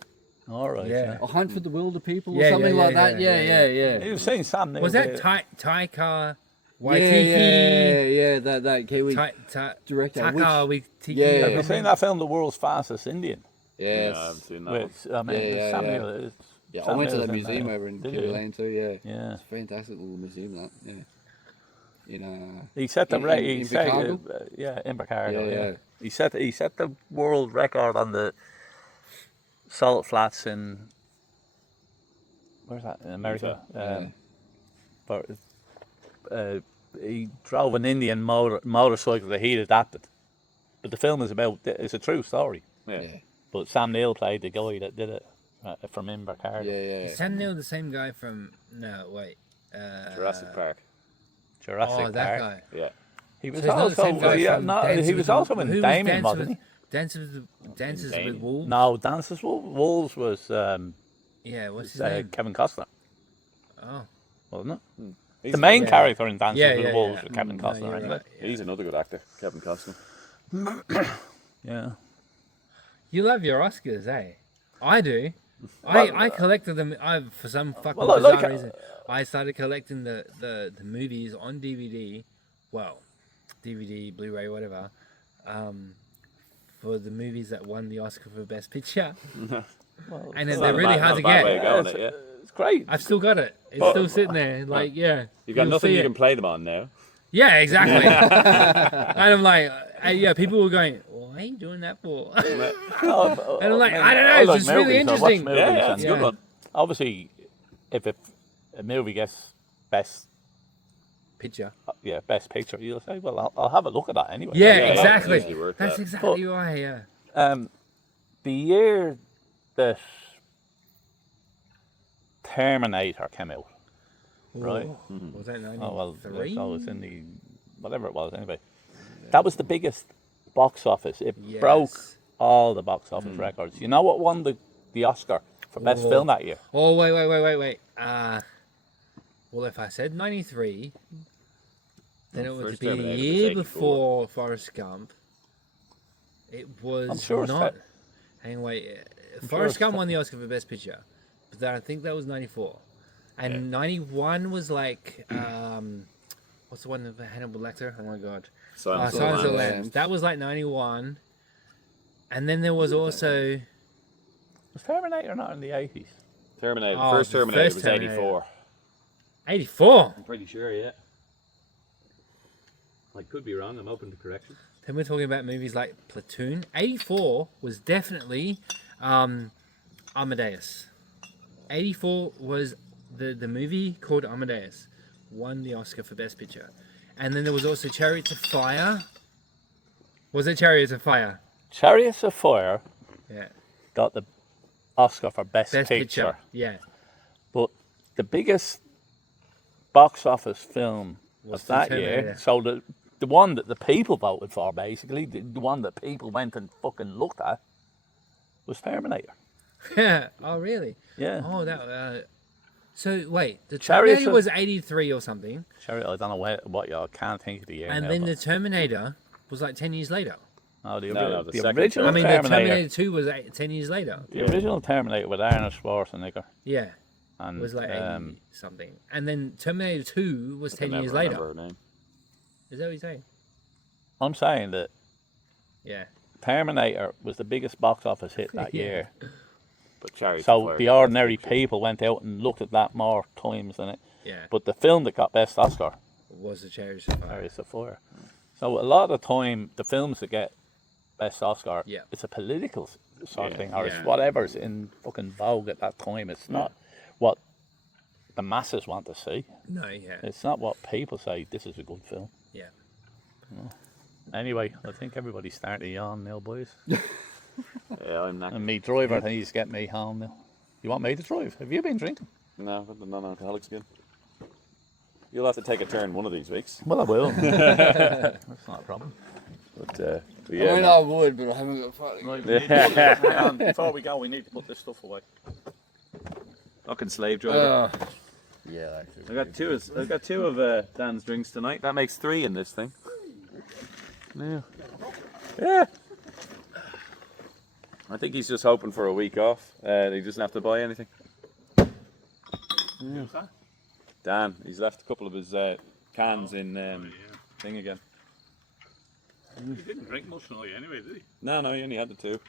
All right. Yeah. A hunt for the Wilder people, Yeah, or something yeah, like yeah, that. yeah, Yeah. He was saying Sam Neill. Was that there. Taika Yeah, Waititi? that Kiwi director. Taka Waititi. Yeah. Have you seen that film, The World's Fastest Indian? Yes. Yeah, I haven't seen that one. With, I mean, Yeah, Sam yeah. Neill is. Yeah, I Sam went to Neill's the in museum there. over in Did Kiwi you? Lane too. Yeah. Yeah. It's a fantastic little museum. That. Yeah. He set the In- record. in Chicago? Yeah, in Chicago. Yeah, Yeah, yeah. He set the world record on the salt flats in. Where's that? In America. But he drove an Indian motorcycle that he'd adapted. But the film is about. It's a true story. Yeah. Yeah. But Sam Neill played the guy that did it from Invercargill. Yeah. Is Sam Neill the same guy from? No, wait. Jurassic Park. Jurassic Oh, that Park. guy. Yeah. He was So he's not the same also guy yeah, from no, Dances he with was the- also who in was Damien, wasn't he? Dances Damien? with Wolves. No, Dances with Wolves was Yeah, what's his name? Kevin Costner, Oh, wasn't it? He's The main Yeah. character in Dances Yeah, with yeah, Wolves yeah. was Kevin No, Costner, you're isn't right. it? He's another good actor, Kevin Costner. Yeah. You love your Oscars, eh? I do. I collected them. For some fucking Well, bizarre like, reason, I started collecting the movies on DVD. Well, DVD, Blu-ray, whatever. For the movies that won the Oscar for Best Picture, and they're really hard to get. It's great. I've still got it. It's still sitting there. Like, yeah. You've got you'll nothing see you it. can play them on now. Yeah, exactly. And I'm like, yeah, people were going, why are you doing that for? And I'm like, I don't know, it's just really interesting. Yeah, it's it's a good one. Obviously, if a movie gets best Picture. best picture, you'll say, well, I'll have a look at that anyway. Yeah, Yeah, exactly. it's usually worth That's that. exactly why, yeah. The year that Terminator came out, right? Was that Oh well, 93? so it's in the whatever it was anyway. That was the biggest box office. It Yes. broke all the box office records. You know what won the Oscar for best film that year? Oh, wait. Well, if I said 93, then it would First be the Terminator was year 84. before Forrest Gump. It was I'm sure it's not. fa- Hang on, wait. sure Forrest it's Gump won the Oscar for Best Picture, but I think that was 94. And 91 was like, what's the one with Hannibal Lecter? Oh my god. Silence Silence of the Lambs. Lambs. That was like 91. And then there was also. Was Terminator not in the 80s? Terminator. Oh, The first the Terminator first was Terminator. 84. 84. I'm pretty sure, yeah. I could be wrong. I'm open to correction. Then we're talking about movies like Platoon. 84 was definitely Amadeus. 84 was the movie called Amadeus. Won the Oscar for Best Picture. And then there was also Chariots of Fire. Was it Chariots of Fire? Chariots of Fire Yeah. got the Oscar for best, Best picture. Picture. Yeah. But the biggest box office film Was of that the year, Terminator. so the one that the people voted for, basically, the one that people went and fucking looked at, was Terminator. Oh, really? Yeah. Oh, that. So, wait. The Chariots Terminator of- was 83 or something. Chariot, I don't know what you can't think of the year. And now, then but- the Terminator was like 10 years later. no, the the second original I mean, the Terminator. Terminator 2 was 10 years later. The original Terminator with Arnold Schwarzenegger. Yeah. And, It was like 80 something. And then Terminator 2 was 10 years Remember later. her name. Is that what you're saying? I'm saying that Yeah. Terminator was the biggest box office hit that Yeah. year. But Chariots of So Fire the got ordinary Best Picture. people went out and looked at that more times than it. Yeah. But the film that got best Oscar, Was the Chariots of Fire. Chariots of Fire. So a lot of the time, the films that get best Oscar, Yeah. it's a political sort of thing, or Yeah. it's whatever's in fucking vogue at that time. It's not what the masses want to see. No, yeah. It's not what people say, this is a good film. Yeah. Anyway, I think everybody's starting to yawn now, boys. Yeah, I'm not. And me driver, he's getting me home now. You want me to drive? Have you been drinking? No, I've got the non-alcoholics again. You'll have to take a turn one of these weeks. Well, I will. That's not a problem. But I yeah, mean, no. I would, but I haven't got fucking. Right, we need to put this, hang on, before we go, we need to put this stuff away. Fucking slave driver. Yeah, actually. I got two of Dan's drinks tonight. That makes 3 in this thing. Yeah. Yeah. I think he's just hoping for a week off. He doesn't have to buy anything. Who's that? Dan, he's left a couple of his cans in thing again. He didn't drink much tonight anyway, did he? No, he only had the 2.